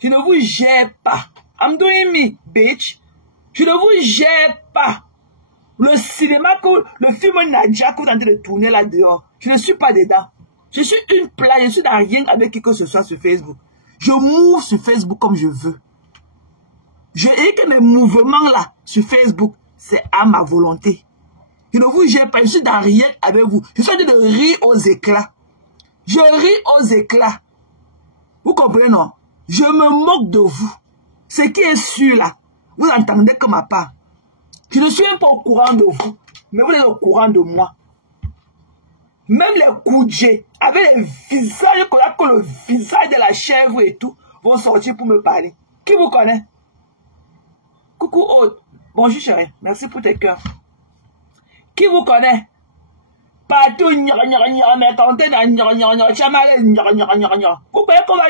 Je ne vous gère pas. I'm doing me, bitch. Je ne vous gère pas. Le cinéma, le film Nadia que vous êtes en train de tourner là dehors, je ne suis pas dedans. Je suis une plage, je suis dans rien avec qui que ce soit sur Facebook. Je move sur Facebook comme je veux. Je dis que mes mouvements là, sur Facebook, c'est à ma volonté. Je ne vous gère pas, je suis dans rien avec vous. Je suis en train de rire aux éclats. Je ris aux éclats. Vous comprenez, non? Je me moque de vous. Ce qui est sûr là, vous entendez que ma part. Je ne suis même pas au courant de vous, mais vous êtes au courant de moi. Même les Koudjé, avec les visages, que le visage de la chèvre et tout, vont sortir pour me parler. Qui vous connaît? Coucou Aude. Bonjour chérie, merci pour tes cœurs. Qui vous connaît? Partout, vous croyez qu'on va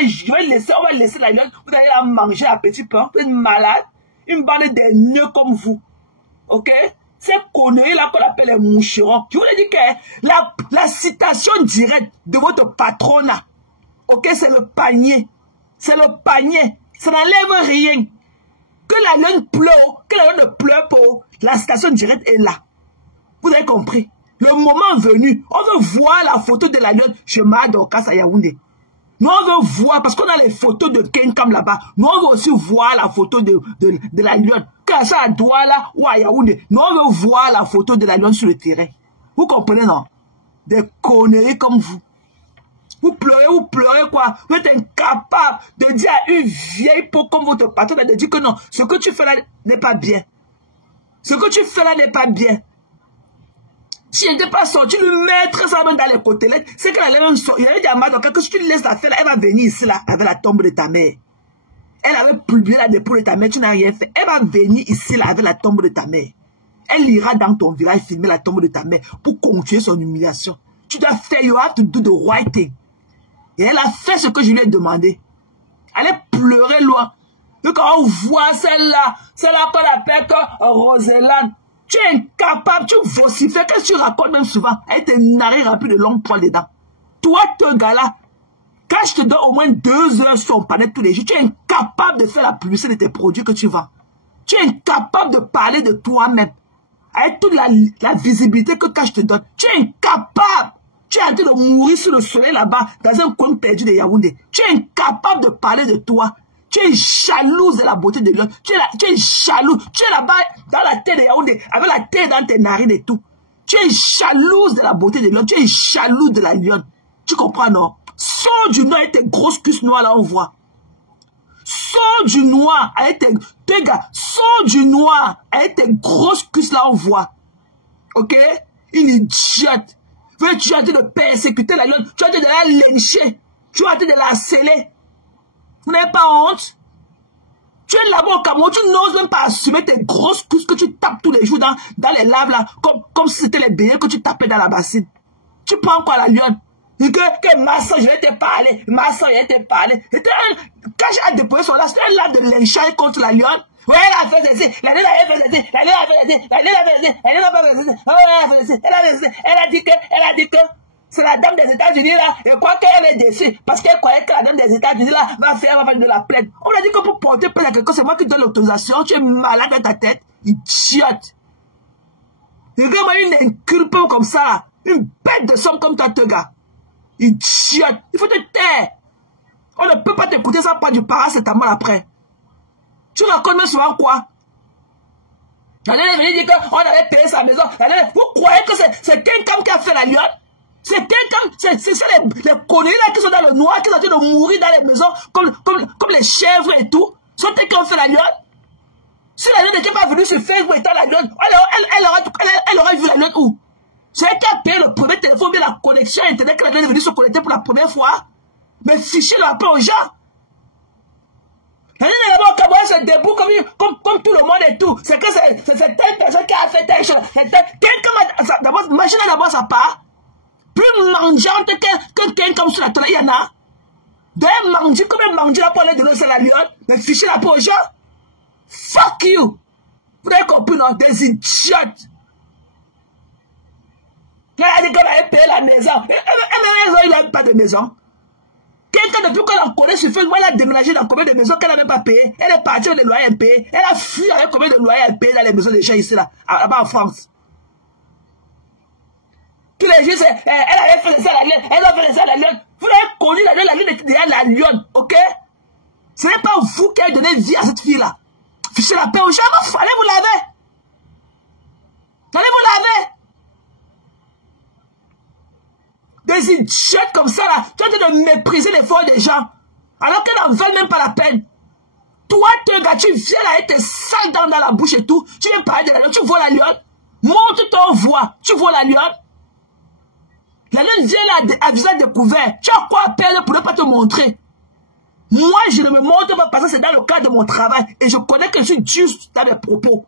laisser la lionne, vous allez la manger à petit pain, vous êtes malade, une bande de nœuds comme vous. Ok? Ces conneries-là qu'on appelle les moucherons. Je vous ai dit que la citation directe de votre patronat, ok, c'est le panier. C'est le panier. Ça n'enlève rien. Que la lionne pleure, que la lionne ne pleure pas, la citation directe est là. Vous avez compris? Le moment venu, on veut voir la photo de la lionne chez Madokas à Yaoundé. Nous, on veut voir, parce qu'on a les photos de Kenkam là-bas, nous, on veut aussi voir la photo de la lionne. Que ça à Douala ou à Yaoundé, nous, on veut voir la photo de la lionne sur le terrain. Vous comprenez, non? Des conneries comme vous. Vous pleurez quoi? Vous êtes incapable de dire à une vieille peau comme votre patron de dire que non, ce que tu fais là n'est pas bien. Ce que tu fais là n'est pas bien. Si elle n'était pas sortie, lui mettre ça même dans les côtelettes, c'est que la lionne sort. Il avait dit à Madoka que si tu laisses la faire là, elle va venir ici là avec la tombe de ta mère. Elle avait publié la dépôt de ta mère, tu n'as rien fait. Elle va venir ici là avec la tombe de ta mère. Elle ira dans ton village filmer la tombe de ta mère pour continuer son humiliation. Tu dois faire, you have to do the right thing. Et elle a fait ce que je lui ai demandé. Elle est pleurée loin. Donc quand on voit celle-là qu'on appelle Roselane. Tu es incapable, tu vocifères, qu'est-ce que tu racontes même souvent? Elle te narre remplie de longs poils dedans. Toi, ce gars-là, quand je te donne au moins 2 heures sur ton panel tous les jours, tu es incapable de faire la publicité de tes produits que tu vends. Tu es incapable de parler de toi-même. Avec toute la visibilité que quand je te donne, tu es incapable. Tu es en train de mourir sur le soleil là-bas, dans un coin perdu de Yaoundé. Tu es incapable de parler de toi. Tu es jalouse de la beauté de l'homme. Tu es jalouse. Tu es là-bas dans la tête de Yaoundé, avec la tête dans tes narines et tout. Tu es jalouse de la beauté de l'homme. Tu es jalouse de la lionne. Tu comprends, non? Sors du noir avec tes grosses cuisses noires là, on voit. Sors du noir avec tes gars. Sors du noir avec tes grosses cuisses là, on voit. Ok? Une idiote. Tu as été de persécuter la lionne. Tu as été de la lyncher. Tu as été de la harceler. Vous n'avez pas honte? Tu es là-bas au Cameroun, tu n'oses même pas assumer tes grosses cuisses que tu tapes tous les jours dans les laves là, comme si c'était les billets que tu tapais dans la bassine. Tu prends quoi la lionne? Que ma soeur, je vais te parler. Ma soeur, je vais te parler. Quand j'ai déposé son là, c'était un lave de lynchage contre la lionne. Ouais, elle a fait ceci, la lionne a fait ceci, la lionne a fait ceci, la lionne a fait ceci, la lionne a fait ceci, elle a dit que c'est la dame des États-Unis là, et quoi qu'elle est déçue, parce qu'elle croyait que la dame des États-Unis là va faire de la plainte. On a dit que pour porter plainte à quelqu'un, c'est moi qui donne l'autorisation. Tu es malade dans ta tête, idiote. Regarde-moi une inculpe comme ça là, une bête de somme comme toi, te gars. Idiote, il faut te taire. On ne peut pas t'écouter ça par du paracétamol après. Tu racontes même souvent quoi? J'allais venir dire qu'on avait payé sa maison. Vous croyez que c'est quelqu'un qui a fait la lionne? C'est quelqu'un, c'est les conneries là qui sont dans le noir, qui sont en train de mourir dans les maisons, comme les chèvres et tout. Sont quelqu'un qui a fait la lionne? Si la lionne n'était pas venue sur Facebook étant la lionne, elle aurait vu la lionne où? C'est elle qui a payé le premier téléphone, mais la connexion internet qu'elle est venue se connecter pour la première fois. Mais fichez-le un peu aux gens. La lionne est là-bas au Cameroun, se debout comme tout le monde et tout. C'est que c'est telle personne qui a fait telle chose. D'abord, imaginez d'abord sa part. Plus mangeante que quelqu'un comme sur la télé, il y en a. D'ailleurs, manger comme elle mange là pour aller donner la lionne, mais fichez la peau aux gens. Fuck you. Vous avez compris, non? Des idiotes. Elle a dit qu'elle avait payé la maison. Elle n'a pas de maison. Quelqu'un, depuis qu'on la connaît sur Facebook, elle a déménagé dans combien de maisons qu'elle n'a même pas payé. Elle est partie avec les loyers impayés. Elle a fui avec combien de loyers impayés dans les maisons des gens ici, là-bas en France. Tous les jours, elle avait fait ça à la Lyon. Elle a fait ça à la Lyon. Vous l'avez connu, la Lyon était déjà la Lyon, ok? Ce n'est pas vous qui avez donné vie à cette fille-là. Fichez la paix aux gens, allez vous laver. Allez vous laver. Des idiots comme ça, là, tu es en train de mépriser l'effort des gens, alors qu'elles n'en veulent même pas la peine. Toi, gars, tu viens là avec tes sales dents dans la bouche et tout, tu viens parler de la lionne, tu vois la lionne, monte ton voix, tu vois la lionne. La lionne vient là à visage découvert, tu as quoi à perdre pour ne pas te montrer. Moi, je ne me montre pas parce que c'est dans le cadre de mon travail, et je connais que je suis juste dans mes propos.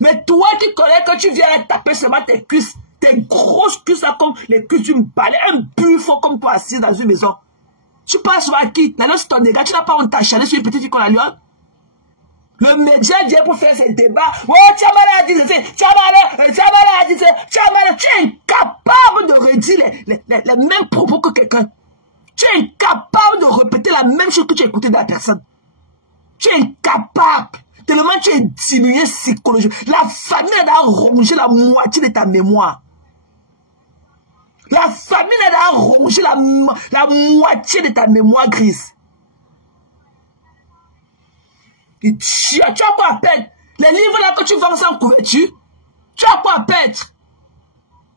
Mais toi qui connais que tu viens là taper seulement tes cuisses, tes grosses cuisses là comme les cuisses d'une balai, un buffon comme toi assis dans une maison. Tu passes sur qui? La lionne c'est ton dégât, tu n'as pas honte d'acharner sur une petite fille comme la lionne. Le média vient pour faire ses débats. Oh, tu as mal à dire, tu as mal à dire, tu as mal à dire. Tu es incapable de redire les mêmes propos que quelqu'un. Tu es incapable de répéter la même chose que tu as écouté de la personne. Tu es incapable. Tellement tu es diminué psychologiquement. La famille a rongé la moitié de ta mémoire. La famille a rongé la moitié de ta mémoire grise. Et tu as quoi à perdre? Les livres là que tu vends sans couverture, tu as quoi à perdre?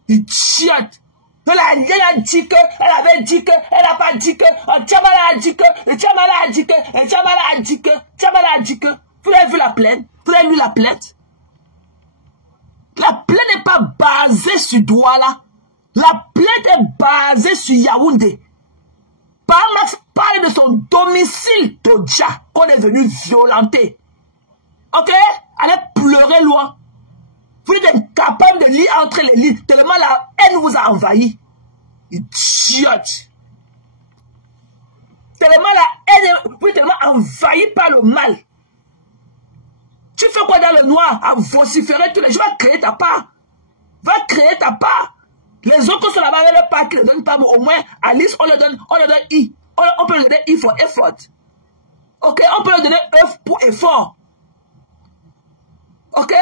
Idiote. Elle a dit que, elle avait dit que, elle n'a pas dit que, Tchamala a dit que, Tchamala a dit que, Tchamala a dit que, Tchamala a dit que. Vous avez vu la plainte? Vous avez lu la plainte? La plainte n'est pas basée sur Douala. La plainte est basée sur Yaoundé. Max parle de son domicile d'Odja qu'on est venu violenter. Ok? Allez pleurer loin. Vous êtes incapable de lire entre les lignes tellement la haine vous a envahi. Idiote. Tellement la haine, vous êtes tellement envahi par le mal. Tu fais quoi dans le noir? À vociférer tous les jours, va créer ta part. Va créer ta part. Les autres sont là-bas avec le part qui ne donnent pas, mais au moins, Alice, on le donne I. On peut le donner I for effort. Ok? On peut le donner E pour effort. Ok?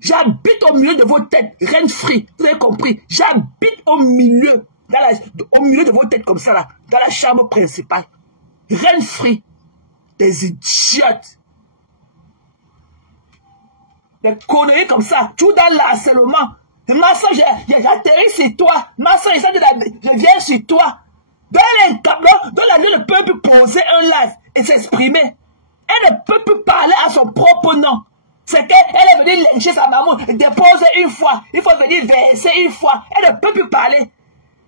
J'habite au milieu de vos têtes, reine free. Vous avez compris? J'habite au milieu de vos têtes comme ça, là, dans la chambre principale. Reine free. Des idiotes. Des conneries comme ça. Tout dans l'harcèlement. Ma soeur, j'atterris sur toi. Ma soeur, je viens sur toi. Dans la nuit, elle ne peut plus poser un live et s'exprimer. Elle ne peut plus parler à son propre nom. C'est qu'elle est venue lyncher sa maman, déposer une fois. Il faut venir verser une fois. Elle ne peut plus parler.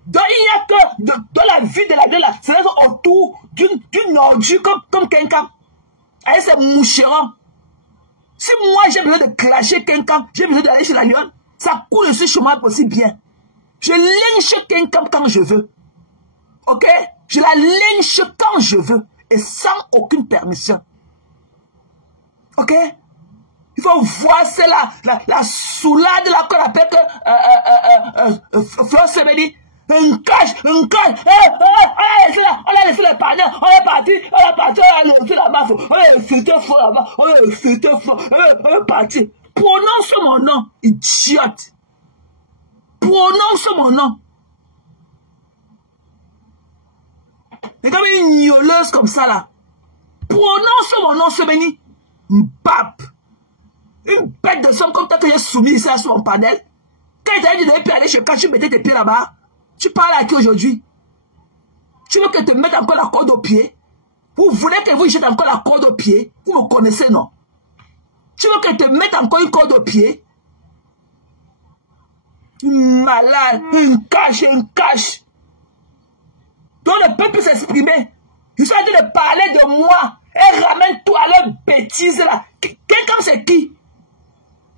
Donc il n'y a que dans la vie de la gueule là, c'est autour d'une ordure comme quelqu'un. Avec ses moucherons. Si moi j'ai besoin de clasher quelqu'un, j'ai besoin d'aller chez la lionne, ça coule sur chemin aussi bien. Je lynche quelqu'un quand je veux. Ok? Je la lynche quand je veux. Et sans aucune permission. Ok? Il faut voir celle-là, la soulade là qu'on appelle que Fleur Semeni. Un cache. On a laissé les partenaires. On est parti, on a laissé la baffe. On a filtré fort là-bas. On a filtré fort. On est parti. Prononce mon nom, idiote. Prononce mon nom. Et comme une gnolleuse comme ça là. Prononce mon nom, Semeni. Mbap. Une bête de somme comme toi que j'ai soumis ici sur mon panel. Quand il t'a dit de aller chez quand tu mettais tes pieds là-bas, tu parles à qui aujourd'hui? Tu veux que te mette encore la corde au pied? Vous voulez que vous jette encore la corde au pied? Vous me connaissez, non? Tu veux que te mette encore une corde au pied? Malade, une cache. Donc le peuple s'exprimer. Ils sont en train de parler de moi. Et ramène tout à leur bêtise là. Quelqu'un c'est qui?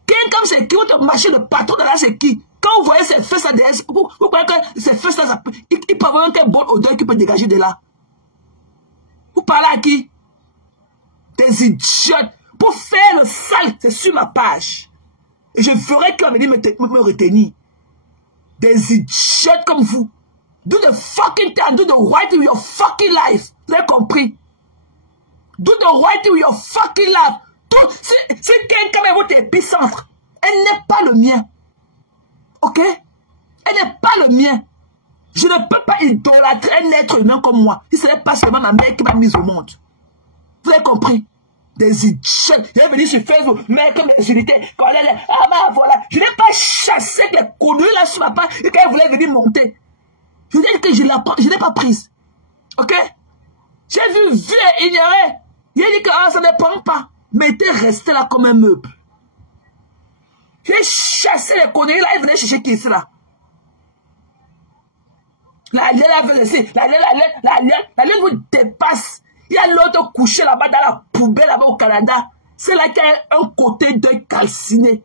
Quelqu'un c'est qui? Vous te marchez le patron de là c'est qui? Quand vous voyez ces fesses là derrière, vous croyez que ces fesses là, ils peuvent avoir une bonne odeur qui peut dégager de là. Vous parlez à qui? Des idiotes. Pour faire le sale, c'est sur ma page. Et je ferai qu'on me dit me retenir. Des idiotes comme vous. Do the fucking thing, do the right thing with your fucking life. Vous avez compris? Do the right thing with your fucking life. Si quelqu'un est votre épicentre, elle n'est pas le mien. Ok? Elle n'est pas le mien. Je ne peux pas idolâtrer un être humain comme moi. Si ce n'est pas seulement ma mère qui m'a mise au monde. Vous avez compris? Des idiots. Je vais venir sur Facebook, mais comme les unités. Voilà. Je n'ai pas chassé des conneries là sur ma page et quand elle voulait venir monter. Je dis que je ne l'ai pas prise. Ok? J'ai vu et ignoré. Il a dit que ça ne prend pas. Mais il était resté là comme un meuble. J'ai chassé les conneries là et venait chercher qui est là. La lienne vous dépasse. Il y a l'autre couché là-bas dans la poubelle là-bas au Canada. C'est là qu'il y a un côté d'œil calciné.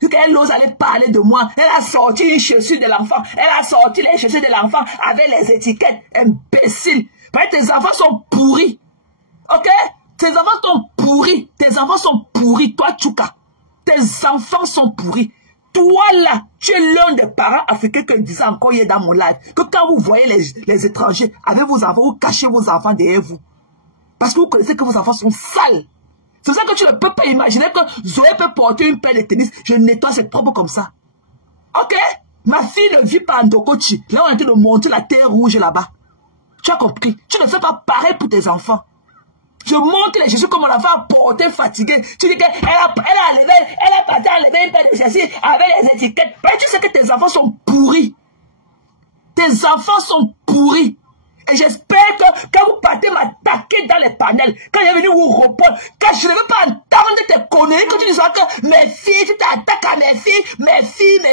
Elle ose aller parler de moi. Elle a sorti une chaussure de l'enfant. Elle a sorti les chaussures de l'enfant avec les étiquettes. Imbécile. Tes enfants sont pourris. Ok? Tes enfants sont pourris. Tes enfants sont pourris. Toi, Tchouka. Tes enfants sont pourris. Toi là, tu es l'un des parents africains que je disais encore hier dans mon live. Que quand vous voyez les étrangers avec vos enfants, vous cachez vos enfants derrière vous. Parce que vous connaissez que vos enfants sont sales. C'est pour ça que tu ne peux pas imaginer que Zoé peut porter une paire de tennis. Je nettoie ses propres comme ça. Ok? Ma fille ne vit pas en Dokochi. Là, on est en train de monter la terre rouge là-bas. Tu as compris? Tu ne fais pas pareil pour tes enfants. Je monte les chaussures comme mon enfant porté fatigué. Tu dis qu'elle a parti enlever une paire de chaussures avec les étiquettes. Mais tu sais que tes enfants sont pourris. Tes enfants sont pourris. Et j'espère que quand vous partez m'attaquer dans les panels, quand je vais venir vous répondre, quand je ne veux pas entendre tes conneries, que tu dis que mes filles, tu t'attaques à mes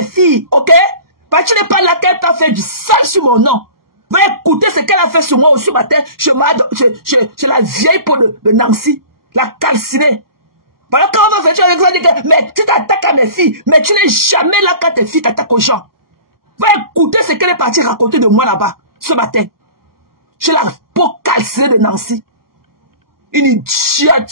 filles, ok? Parce que tu n'es pas là qu'elle t'a fait du sale sur mon nom. Vous écoutez ce qu'elle a fait sur moi aussi matin, chez la vieille peau de Nancy, la calcinée. Voilà, quand on va faire, tu vas dire que, mais tu t'attaques à mes filles, mais tu n'es jamais là quand tes filles t'attaquent aux gens. Vous écoutez ce qu'elle est partie raconter de moi là-bas, ce matin. Chez la peau calcinée de Nancy. Une idiote.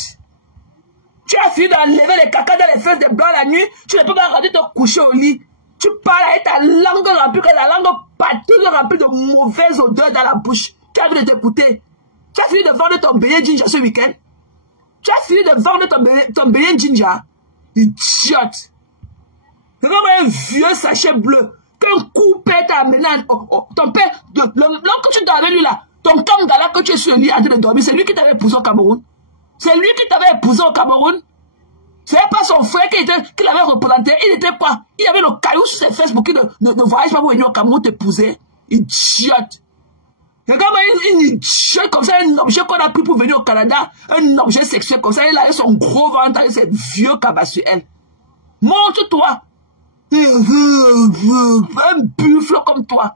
Tu as fini d'enlever les caca dans les fesses des blancs la nuit, tu ne peux pas rentrer te coucher au lit. Tu parles avec ta langue remplie, que la langue patouille remplie de mauvaises odeurs dans la bouche. Tu as fini de t'écouter. Tu as fini de vendre ton bélier ginger ce week-end. Tu as fini de vendre ton bélier ginger. Idiote. C'est comme un vieux sachet bleu. Qu'un coup père t'a amené. Ton père, l'homme que tu dormais lui là, ton Kangala que tu es sur lui en train de dormir, c'est lui qui t'avait épousé au Cameroun. C'est lui qui t'avait épousé au Cameroun. Ce n'est pas son frère qui l'avait représenté. Il était quoi? Il avait le caillou sur ses fesses pour qu'il ne voyage pas pour venir au Cameroun t'épouser. Idiote. C'est comme une idiote comme ça, un objet qu'on a pris pour venir au Canada, un objet sexuel comme ça, il avait son gros ventre avec ses vieux cabas sur elle. Montre-toi. Un buffle comme toi.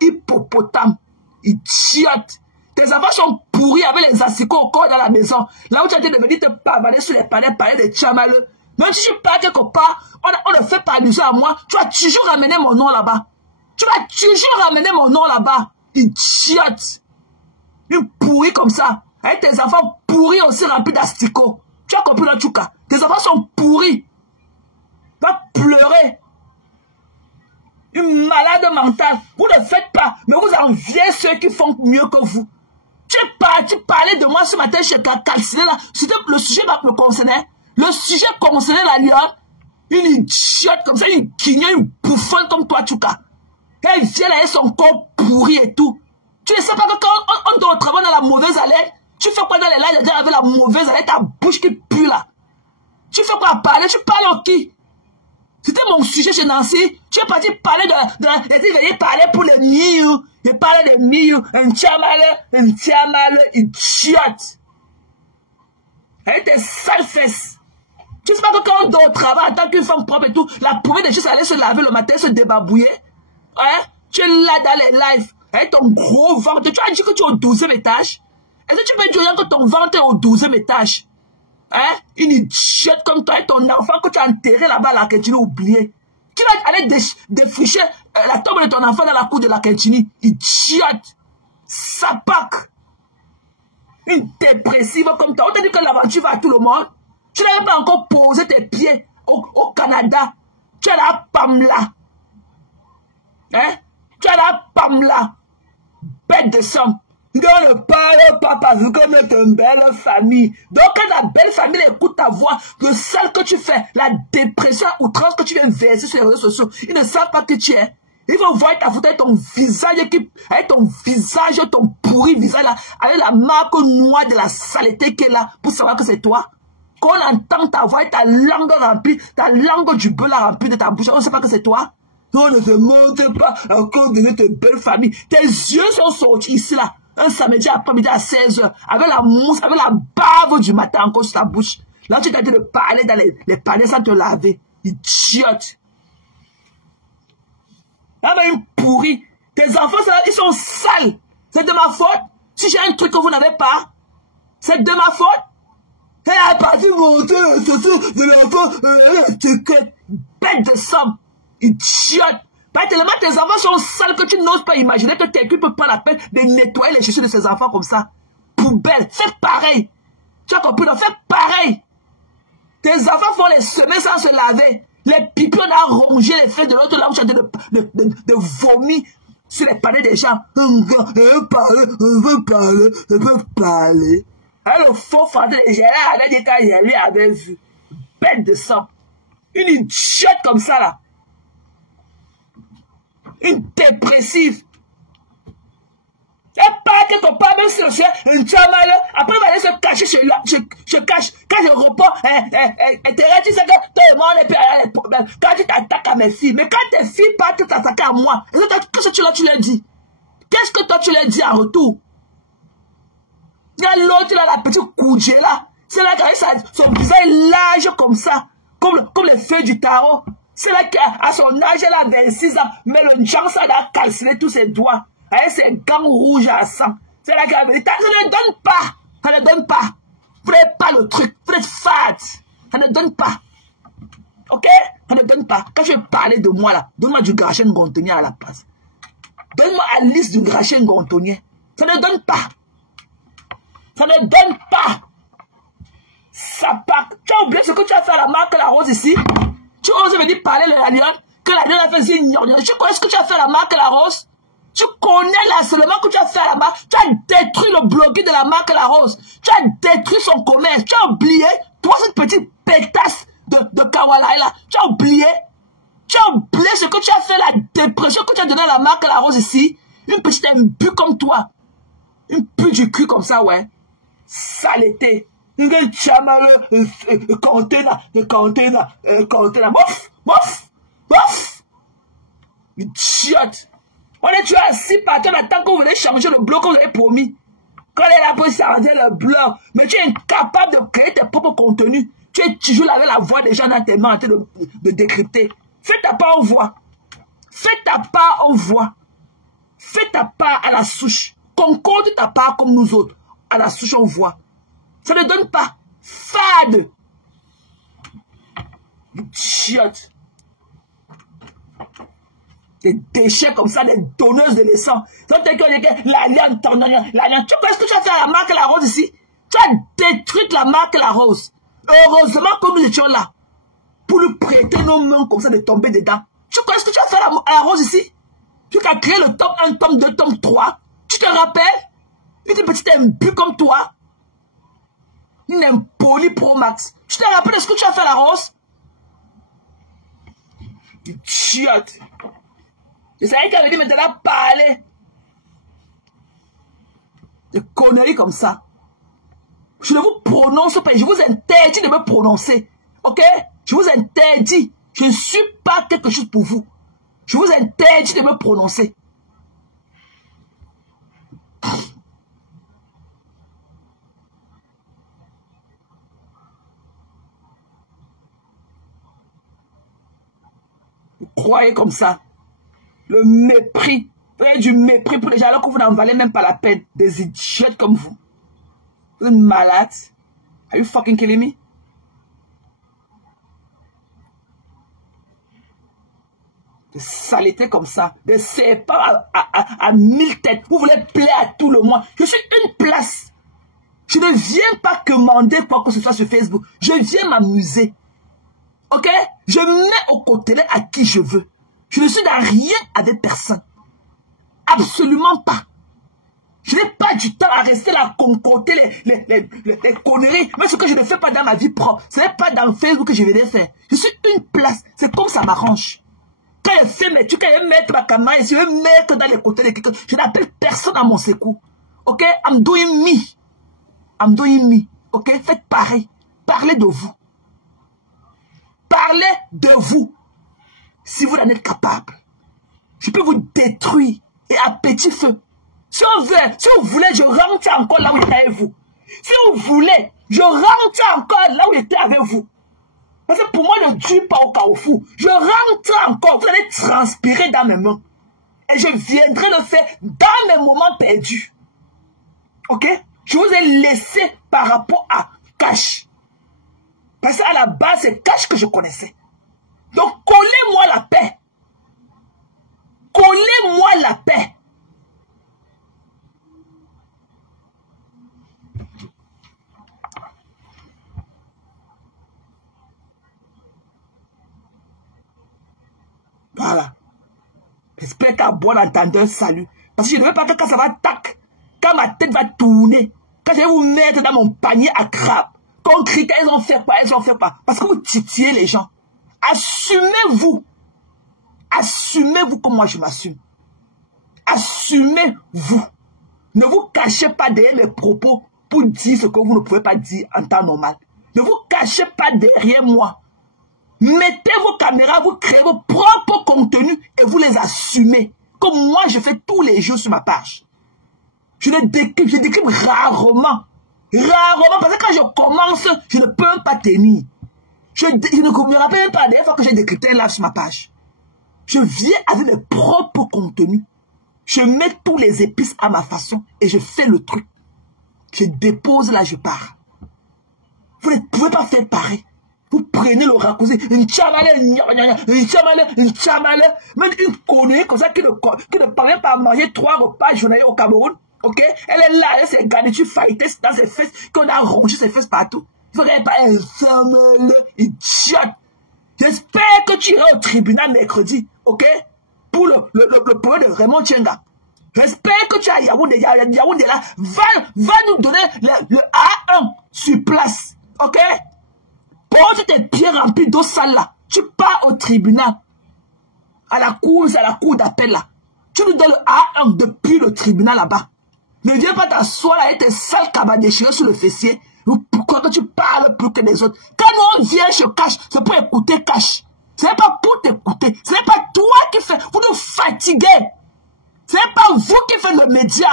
Hippopotame. Idiote. Tes enfants sont pourris avec les asticots au corps dans la maison. Là où tu as été de venir te pavaner sur les panels, parler de Tchamaleux. Même si je pars quelque part, on ne fait pas allusion à moi. Tu vas toujours ramener mon nom là-bas. Tu vas toujours ramener mon nom là-bas. Idiote. Une pourrie comme ça. Avec tes enfants pourris aussi remplis d'asticots. Tu as compris le Tchouka? Tes enfants sont pourris. Va pleurer. Une malade mentale. Vous ne faites pas. Mais vous enviez ceux qui font mieux que vous. Tu es parti parler de moi ce matin chez Calciné là. C'était le sujet me concernait. Le sujet concernait la lionne. Une idiote comme ça, une guignole, une bouffonne comme toi, Tchouka. Elle vient là avec son corps pourri et tout. Tu ne sais pas que quand on te travaille dans la mauvaise haleine, tu fais quoi dans les lives avec la mauvaise haleine, ta bouche qui pue là. Tu fais quoi parler? Tu parles au qui? C'était mon sujet chez Nancy. Tu es parti parler de parler pour les mieux. Il parlait de mieux. Un tiamale, idiote. Avec tes sales fesses. Tu sais pas que quand on dort au travail en tant qu'une femme propre et tout, la poubelle des choses allait se laver le matin, se débarbouiller. Hein? Tu es là dans les lives. Avec ton gros ventre. Tu as dit que tu es au 12e étage. Est-ce que tu peux dire que ton ventre est au 12e étage? Hein? Une idiote comme toi et ton enfant que tu as enterré là-bas à la Quintini oublié. Qui va aller défricher la tombe de ton enfant dans la cour de la Quintini? Idiote. Sapac. Une dépressive comme toi. On t'a dit que l'aventure va à tout le monde. Tu n'avais pas encore posé tes pieds au Canada. Tu es là, Pamela. Hein? Tu as la Pamela, bête de somme. On ne parle pas parce que tu es une belle famille. Donc, quand la belle famille écoute ta voix, le seul que tu fais, la dépression, outrance que tu viens verser sur les réseaux sociaux, ils ne savent pas que tu es. Ils vont voir ta photo avec ton visage, ton pourri visage là, avec la marque noire de la saleté qui est là, pour savoir que c'est toi. Quand on entend ta voix et ta langue remplie, ta langue du beurre remplie de ta bouche, on ne sait pas que c'est toi. On ne te montre pas à cause de notre belle famille. Tes yeux sont sortis ici là, un samedi après-midi à 16h, avec la mousse, avec la bave du matin encore sur ta bouche. Là, tu t'as dit de parler dans les paniers sans te laver. Idiote. Là, mais une pourrie. Tes enfants, ils sont sales. C'est de ma faute. Si j'ai un truc que vous n'avez pas, c'est de ma faute. Elle a parti monter de l'enfant. Bête de somme. Idiote. Pas tellement tes enfants sont sales que tu n'oses pas imaginer que quelqu'un peut prendre la peine de nettoyer les chaussures de ses enfants comme ça. Poubelle. Fais pareil. Tu as compris? Fais pareil. Tes enfants font les semaines sans se laver. Les pipis, on a rongé les fesses de l'autre là où tu es en train de vomir sur les paniers des gens. On veut parler. Alors, le faux français, j'ai dit quand j'ai avait vu. Bête de sang. Une idiote comme ça là. Une dépressive. Elle parle quelque part, même si le chien, une chamale, après elle va aller se cacher chez lui, je cache, quand je reprends, tu sais que tout le monde est plus à les problèmes, quand tu t'attaques à mes filles, mais quand tes filles partent t'attaquer à moi, qu'est-ce que tu leur dis? Qu'est-ce que toi tu leur dis en retour? Il y a l'autre là, la petite Koudjé là, c'est là qui a son visage large comme ça, comme les feuilles du tarot, c'est là qu'à son âge, elle a 26 ans, mais le genre ça a calciné tous ses doigts. Avec ses gants rouges à sang. C'est la gravité. Ça ne donne pas. Ça ne donne pas. Vous n'avez pas le truc. Vous êtes fat. Ça ne donne pas. Ok? Ça ne donne pas. Quand je vais parler de moi là, donne-moi du Gracien Gontonnier à la place. Donne-moi Alice du Gracien Gontonnier. Ça ne donne pas. Ça ne donne pas. Ça part. Tu as oublié ce que tu as fait à la marque La Rose ici? Tu oses me dire parler de la lionne? Que la lionne a fait si gnognon. Tu connais ce que tu as fait à la marque La Rose? Tu connais l'harcèlement que tu as fait à la marque. Tu as détruit le blogueur de la marque La Rose. Tu as détruit son commerce. Tu as oublié. Toi, cette petite pétasse de Kawalaï là. Tu as oublié. Tu as oublié ce que tu as fait, la dépression que tu as donnée à la marque La Rose ici. Une petite imbue comme toi. Une pute du cul comme ça, ouais. Saleté. Une chamale, container. Mof. Idiote. On est tué assis par terre, tant que vous voulez changer le bloc que vous avez promis. Quand elle est là pour changer le bloc, mais tu es incapable de créer tes propres contenus. Tu es toujours là avec la voix des gens dans tes mains en train de décrypter. Fais ta part aux voix. Fais ta part aux voix. Fais ta part à la souche. Concorde ta part comme nous autres. À la souche, on voit. Ça ne donne pas. Fade. Idiote. Des déchets comme ça, des donneuses de l'essence. Donc, la liane, tu vois ce que tu as fait à la marque La Rose ici? Tu as détruit la marque La Rose. Heureusement que nous étions là. Pour lui prêter nos mains comme ça, de tomber dedans. Tu vois ce que tu as fait à la Rose ici? Tu as créé le tome 1, tome 2, tome 3. Tu te rappelles? Une petite imbue comme toi. Une impolie Pro Max. Tu te rappelles de ce que tu as fait à la Rose? Idiote. Je savais qu'elle avait dit maintenant parler. Des conneries comme ça. Je ne vous prononce pas. Je vous interdis de me prononcer. Ok? Je vous interdis. Je ne suis pas quelque chose pour vous. Je vous interdis de me prononcer. Vous croyez comme ça? Le mépris. Vous avez du mépris pour les gens alors que vous n'en valez même pas la peine. Des idiots comme vous. Vous êtes malade. Are you fucking killing me? Des saletés comme ça. Des serpents à 1000 têtes. Vous voulez plaire à tout le monde. Je suis une place. Je ne viens pas commander quoi que ce soit sur Facebook. Je viens m'amuser. Ok? Je mets au côté à qui je veux. Je ne suis dans rien avec personne. Absolument pas. Je n'ai pas du temps à rester là à concocter les conneries. Même ce que je ne fais pas dans ma vie propre. Ce n'est pas dans Facebook que je vais les faire. Je suis une place. C'est comme ça m'arrange. Quand je fais mes trucs, quand je mets ma caméra et je vais mettre dans les côtés de quelqu'un, je n'appelle personne à mon secours. Ok? I'm doing me. I'm doing me. Ok? Faites pareil. Parlez de vous. Parlez de vous. Si vous en êtes capable. Je peux vous détruire et à petit feu. Si vous voulez, je rentre encore là où j'étais avec vous. Si vous voulez, je rentre encore là où j'étais avec vous. Parce que pour moi, ne tue pas au carrefour. Je rentre encore. Vous allez transpirer dans mes mains. Et je viendrai le faire dans mes moments perdus. Ok? Je vous ai laissé par rapport à Cash. Parce qu'à la base, c'est Cash que je connaissais. Donc, collez-moi la paix. Collez-moi la paix. Voilà. J'espère qu'à bon entendeur, salut. Parce que je ne veux pas que quand ça va tac, quand ma tête va tourner, quand je vais vous mettre dans mon panier à crabe, qu'on crie qu'ils ont fait quoi, ils ont fait quoi. Parce que vous titillez les gens. Assumez-vous. Assumez-vous comme moi je m'assume. Assumez-vous. Ne vous cachez pas derrière mes propos pour dire ce que vous ne pouvez pas dire en temps normal. Ne vous cachez pas derrière moi. Mettez vos caméras, vous créez vos propres contenus et vous les assumez. Comme moi, je fais tous les jours sur ma page. Je décrypte rarement. Rarement, parce que quand je commence, je ne peux même pas tenir. Je ne me rappelle même pas des fois que j'ai décrypté un live sur ma page. Je viens avec mes propres contenus. Je mets tous les épices à ma façon et je fais le truc. Je dépose là, je pars. Vous ne pouvez pas faire pareil. Vous prenez le raccourci, une chamale, même une connerie comme ça qui ne parvient pas à manger 3 repas journaliers au Cameroun. Ok? Elle est là, elle s'est garniture fightée dans ses fesses, qu'on a rongé ses fesses partout. Il faut qu'elle parle un chamale, idiote. J'espère que tu iras au tribunal mercredi, ok? Pour le problème de Raymond Tchenga. J'espère que tu as Yaoundé là, va nous donner le A1 sur place, ok? Porte tes pieds remplis d'eau sale là. Tu pars au tribunal. À la cour d'appel là. Tu nous donnes le A1 depuis le tribunal là-bas. Ne viens pas t'asseoir là avec tes sales cabas déchirés sur le fessier. Pourquoi tu parles plus que les autres? Quand on vient chez Cash, c'est pour écouter Cash. Ce n'est pas pour t'écouter. Ce n'est pas toi qui fais. Vous nous fatiguez. Ce n'est pas vous qui faites le média.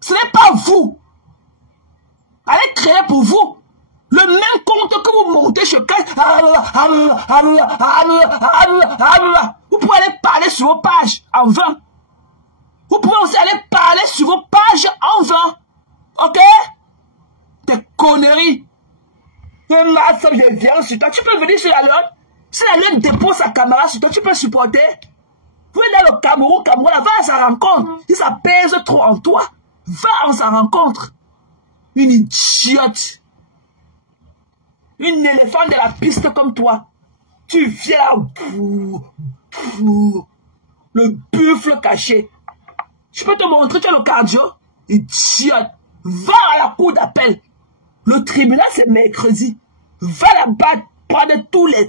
Ce n'est pas vous. Allez créer pour vous. Le même compte que vous montez chez Cash. Vous pouvez aller parler sur vos pages en vain. Vous pouvez aussi aller parler sur vos pages en vain. Ok? Des conneries. Et ma soeur, je viens sur toi. Tu peux venir sur la Lune. Si la Lune dépose sa caméra sur toi, tu peux supporter. Vous êtes dans le Cameroun, va à sa rencontre. Si ça pèse trop en toi, va à sa rencontre. Une idiote. Une éléphant de la piste comme toi. Tu viens le buffle caché. Je peux te montrer, tu as le cardio. Idiote. Va à la cour d'appel. Le tribunal, c'est mercredi. Va là-bas, prendre tous les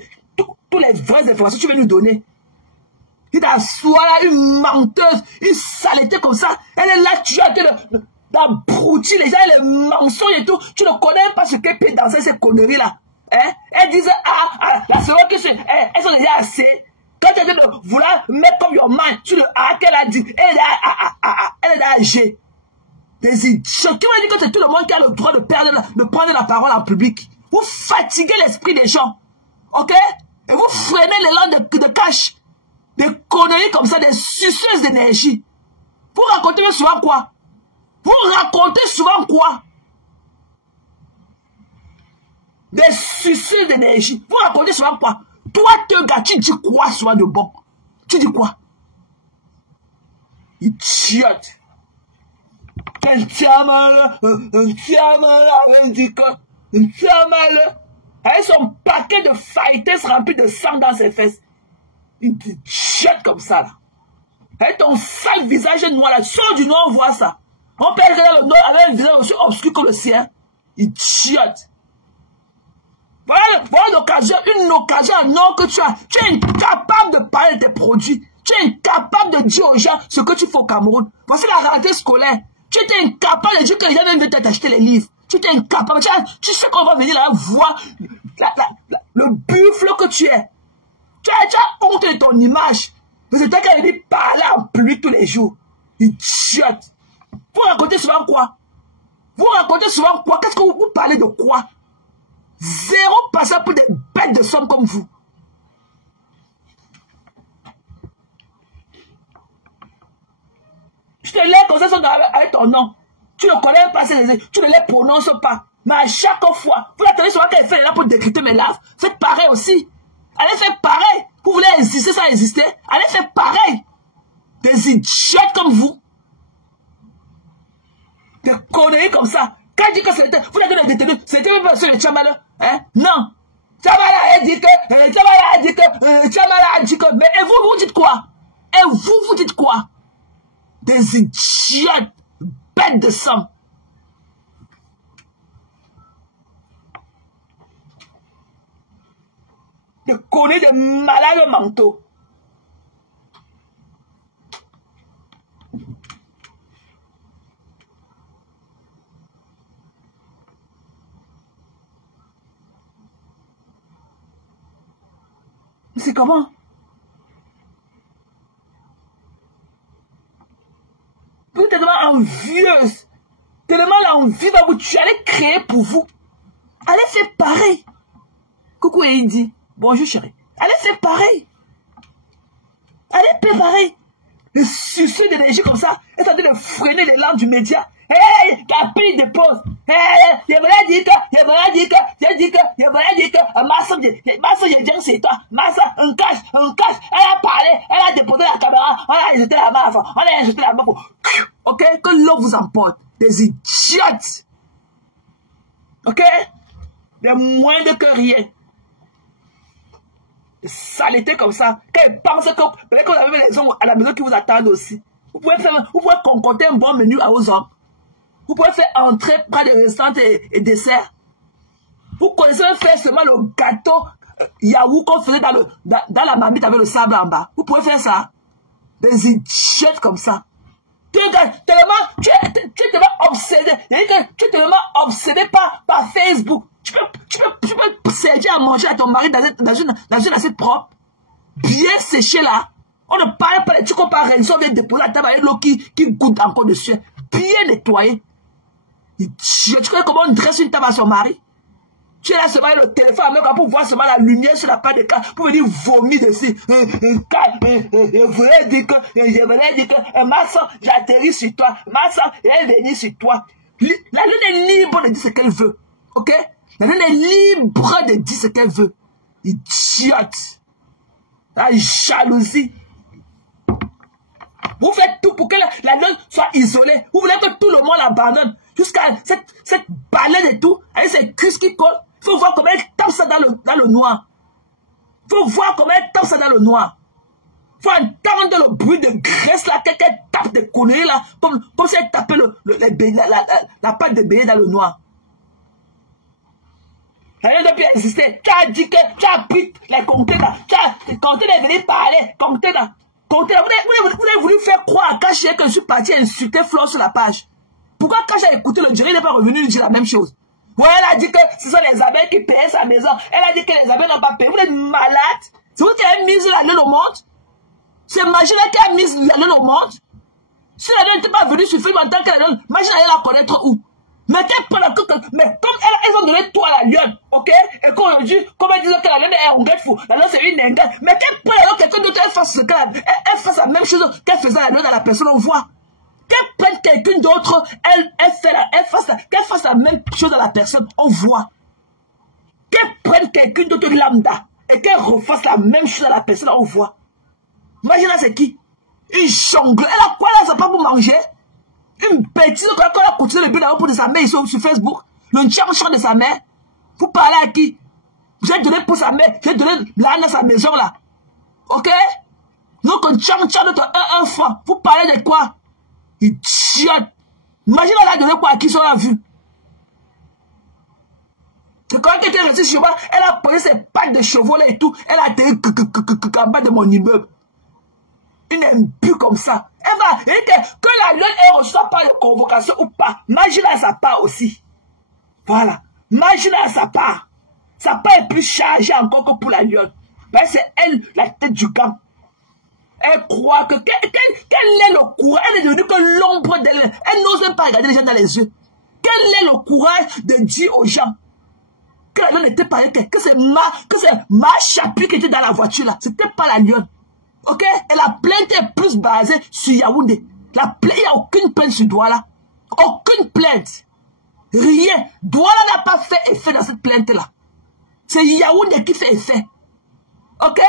vraies informations que tu veux nous donner. Il t'assoit là, une menteuse, une saleté comme ça. Elle est là, tu as d'abrutir les gens, les mensonges et tout. Tu ne connais pas ce qu'elle peut danser ces conneries-là. Hein? Elle disait, la seconde que elles sont déjà assez. Quand tu as dit de vouloir mettre comme your mind sur le A qu'elle a dit, elle est là âgée. Des idiots. Qui m'a dit que c'est tout le monde qui a le droit de prendre la parole en public. Vous fatiguez l'esprit des gens. Ok? Et vous freinez l'élan de Cash. Des conneries comme ça, des suceuses d'énergie. Vous racontez souvent quoi? Vous racontez souvent quoi? Des suceuses d'énergie. Vous racontez souvent quoi? Toi, gars, tu dis quoi souvent de bon? Tu dis quoi? Idiote. Un tiamal, avec son paquet de fighters remplis de sang dans ses fesses. Une idiote comme ça, là. Avec ton sale visage noir là, sors du noir, on voit ça. On peut être dans le noir avec un visage aussi obscur que le sien. Idiote. Voilà l'occasion, une occasion non que tu as. Tu es incapable de parler de tes produits. Tu es incapable de dire aux gens ce que tu fais au Cameroun. Voici la réalité scolaire. Tu étais incapable de dire que les gens viennent t'acheter les livres. Tu étais incapable. Tu sais qu'on va venir là voir le buffle que tu es. Tu as honte de ton image. Mais c'est qu'elle dit parler en public tous les jours. Idiote. Vous racontez souvent quoi? Vous racontez souvent quoi? Qu'est-ce que vous parlez de quoi? Zéro passage pour des bêtes de somme comme vous. Je te lève comme ça avec ton nom. Tu ne connais pas tu ne les prononces pas. Mais à chaque fois, vous attendez souvent qu'elle fait là pour décrypter mes laves. Faites pareil aussi. Allez faire pareil. Vous voulez exister sans exister? Allez faire pareil. Des idiotes comme vous. Des conneries comme ça. Quand je dis que c'était, vous l'avez détenu, c'était même pas sur le Tchamala. Hein? Non. Tchamala a dit que, Tchamala a dit que, mais et vous, vous dites quoi? Et vous, vous dites quoi? Des idiotes, bêtes de sang. Des conneries de malades mentaux. C'est comment? Vous êtes tellement envieuse. Tellement l'envie va vous tuer. Allez créer pour vous. Allez faire pareil. Coucou Eidi. Bonjour chérie. Allez faire pareil. Allez faire pareil. Le succès d'énergie comme ça est en train de freiner les larmes du média. Hey, la pile de pause. Hey, je voulais dire que, Massa, je dirais c'est toi. Massa, un cache. Elle a parlé, elle a déposé la caméra, on a jeté la main avant, on a jeté la main pour. Ok, que l'eau vous emporte. Des idiotes. Ok, des moindres que rien. Des saletés comme ça. Quand ils pensent que, peut-être que vous avez les hommes à la maison qui vous attendent aussi. Vous pouvez concocter un bon menu à vos hommes. Vous pouvez faire entrée près des restaurants et desserts. Vous connaissez faire seulement le gâteau yaourt qu'on faisait dans la marmite avec le sable en bas. Vous pouvez faire ça. Des idiotes comme ça. Tu es tellement obsédé. Tu es tellement obsédé par Facebook. Tu peux servir à manger à ton mari dans une assiette propre. Bien séché là. On ne parle pas des trucs qu'on peut réaliser. On vient déposer la table avec l'eau qui goûte encore dessus. Bien nettoyé. Tu connais comment on dresse une table à son mari? Tu es là seulement avec le téléphone même pour voir seulement la lumière sur la part de cas pour venir vomir dessus. Je voulais dire que ma soeur, j'atterris sur toi. Ma soeur, elle est venue sur toi. La lune est libre de dire ce qu'elle veut. Ok? La lune est libre de dire ce qu'elle veut. Idiote. La jalousie. Vous faites tout pour que la lune soit isolée. Vous voulez que tout le monde l'abandonne. Jusqu'à cette baleine et tout, avec ses cuisses qui collent. Il faut voir comment elle tape ça dans le noir. Il faut voir comment elle tape ça dans le noir. Il faut entendre le bruit de graisse là, qu'elle tape des conneries là, comme si elle tapait la pâte de bélier dans le noir. Rien ne peut exister. Tu as dit que tu as pris les conteneurs. Conteneurs est venu parler. Conteneurs. Vous avez voulu faire croire à Kaché que je suis parti insulter Flore sur la page. Pourquoi quand j'ai écouté le jury, il n'est pas revenu lui dire la même chose? Ouais, elle a dit que ce sont les abeilles qui payaient sa maison. Elle a dit que les abeilles n'ont pas payé. Vous êtes malade. C'est vous qui avez mis la lune au monde. C'est Magina qui a mis la lune au monde. Si la lune n'était pas venue sur film en tant que la lune, Magina allait la connaître où? Mais comme elles ont donné tout à la lune, ok? Et qu'aujourd'hui, comme elles disent que la lune est un fou, la lune c'est une nenga. Mais qu'elle prenne alors quelqu'un d'autre, elle fasse la même chose qu'elle faisait à la lune à la personne, on voit. Qu'elle prenne quelqu'un d'autre, qu'elle fasse la même chose à la personne, on voit. Qu'elle prenne quelqu'un d'autre lambda et qu'elle refasse la même chose à la personne, on voit. Imagine c'est qui? Une jongle. Elle a quoi là, ça pas pour manger? Une bêtise quand elle a coûté le but d'avoir pour de sa mère sur Facebook. Le tchao de sa mère. Vous parlez à qui? J'ai donné pour sa mère. J'ai donné l'âne à sa maison là. Ok? Notre tchan notre 1 franc. Vous parlez de quoi? Idiote. Imagine elle a donné quoi à qui sur la vue. C'est quand elle était restée chez moi, elle a posé ses pattes de chevaux là et tout. Elle a atterri en bas de mon immeuble. Une imbue comme ça. Elle va, et que la lune ne reçoit pas de convocation ou pas. Magina à sa part aussi. Voilà. Magina à sa part. Sa part est plus chargée encore que pour la lune. Ben c'est elle, la tête du camp. Elle croit que, quel est le courage? Elle est devenue que l'ombre d'elle. Elle n'ose même pas regarder les gens dans les yeux. Quel est le courage de dire aux gens que la lune n'était pas elle, que c'est ma chapitre qui était dans la voiture là. C'était pas la lune. Ok? Et la plainte est plus basée sur Yaoundé. La plainte, il n'y a aucune plainte sur Douala. Aucune plainte. Rien. Douala n'a pas fait effet dans cette plainte-là. C'est Yaoundé qui fait effet. Ok?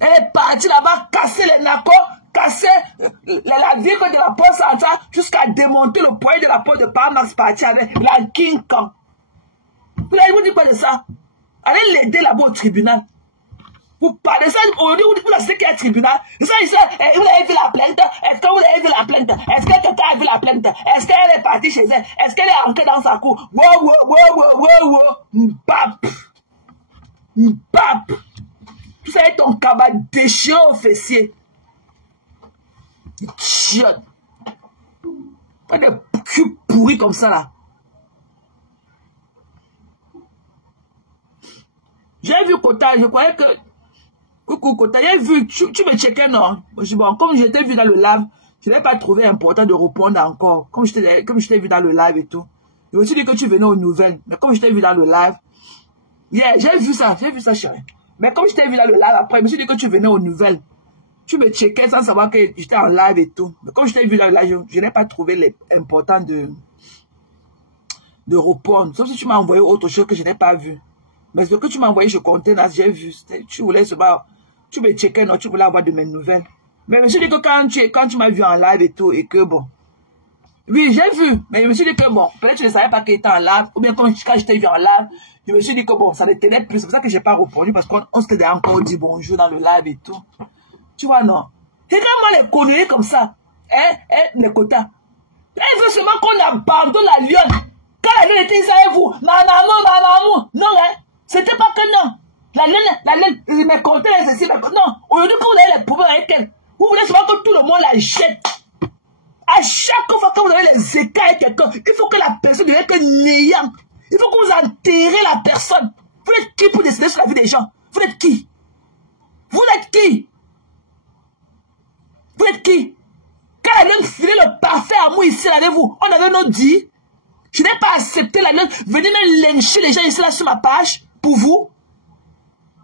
Elle est partie là-bas, casser les nacos, casser la vitre de la poste centrale, jusqu'à démonter le poignet de la poste de Parmax parti avec la King Kong. Vous allez vous dire quoi de ça? Allez l'aider là-bas au tribunal. Vous parlez de ça, aujourd'hui, vous savez qu'il y a un tribunal. Vous avez vu la plainte? Est-ce que vous avez vu la plainte? Est-ce que quelqu'un a vu la plainte? Est-ce qu'elle est partie chez elle? Est-ce qu'elle est entrée dans sa cour? Wow. Mbap. Tu sais, ton cabas déchiré au fessier. Idiote. Pas de cul pourri comme ça là. J'ai vu Kota, je croyais que... Coucou Kota, j'ai vu, tu me checkais, non? Bon, comme je t'ai vu dans le live, je n'ai pas trouvé important de répondre encore. Comme je t'ai vu dans le live et tout. Je me suis dit que tu venais aux nouvelles. Mais comme je t'ai vu dans le live, yeah, j'ai vu ça chérie. Mais comme je t'ai vu dans le live après, je me suis dit que tu venais aux nouvelles. Tu me checkais sans savoir que j'étais en live et tout. Mais comme je t'ai vu dans le live, je n'ai pas trouvé l'important de répondre. Sauf si tu m'as envoyé autre chose que je n'ai pas vu. Mais ce que tu m'as envoyé, je comptais là, j'ai vu. Tu voulais tu me checkais, non, tu voulais avoir de mes nouvelles. Mais je me suis dit que quand tu m'as vu en live et tout, et que bon. Oui, j'ai vu. Mais je me suis dit que bon, peut-être que tu ne savais pas qu'il était en live. Ou bien quand je t'ai vu en live, je me suis dit que bon, ça ne tenait plus. C'est pour ça que je n'ai pas répondu. Parce qu'on s'était encore dit bonjour dans le live et tout. Tu vois, non. Regarde-moi les conneries comme ça. Les quotas. Elle veut seulement qu'on abandonne la lionne. Quand la lionne était ici avec vous. Non, c'était pas que non. La lionne, mes comptes, ceci, non. Aujourd'hui, quand vous avez les problèmes avec elle, vous voulez seulement que tout le monde la jette. À chaque fois que vous avez les écarts avec quelqu'un, il faut que la personne devienne que néant. Il faut que vous enterrez la personne. Vous êtes qui pour décider sur la vie des gens? Vous êtes qui? Vous êtes qui? Vous êtes qui? Quand la lionne filait le parfait amour ici avec vous, on avait notre dit. Je n'ai pas accepté la lionne. Venez me lyncher les gens ici là sur ma page pour vous.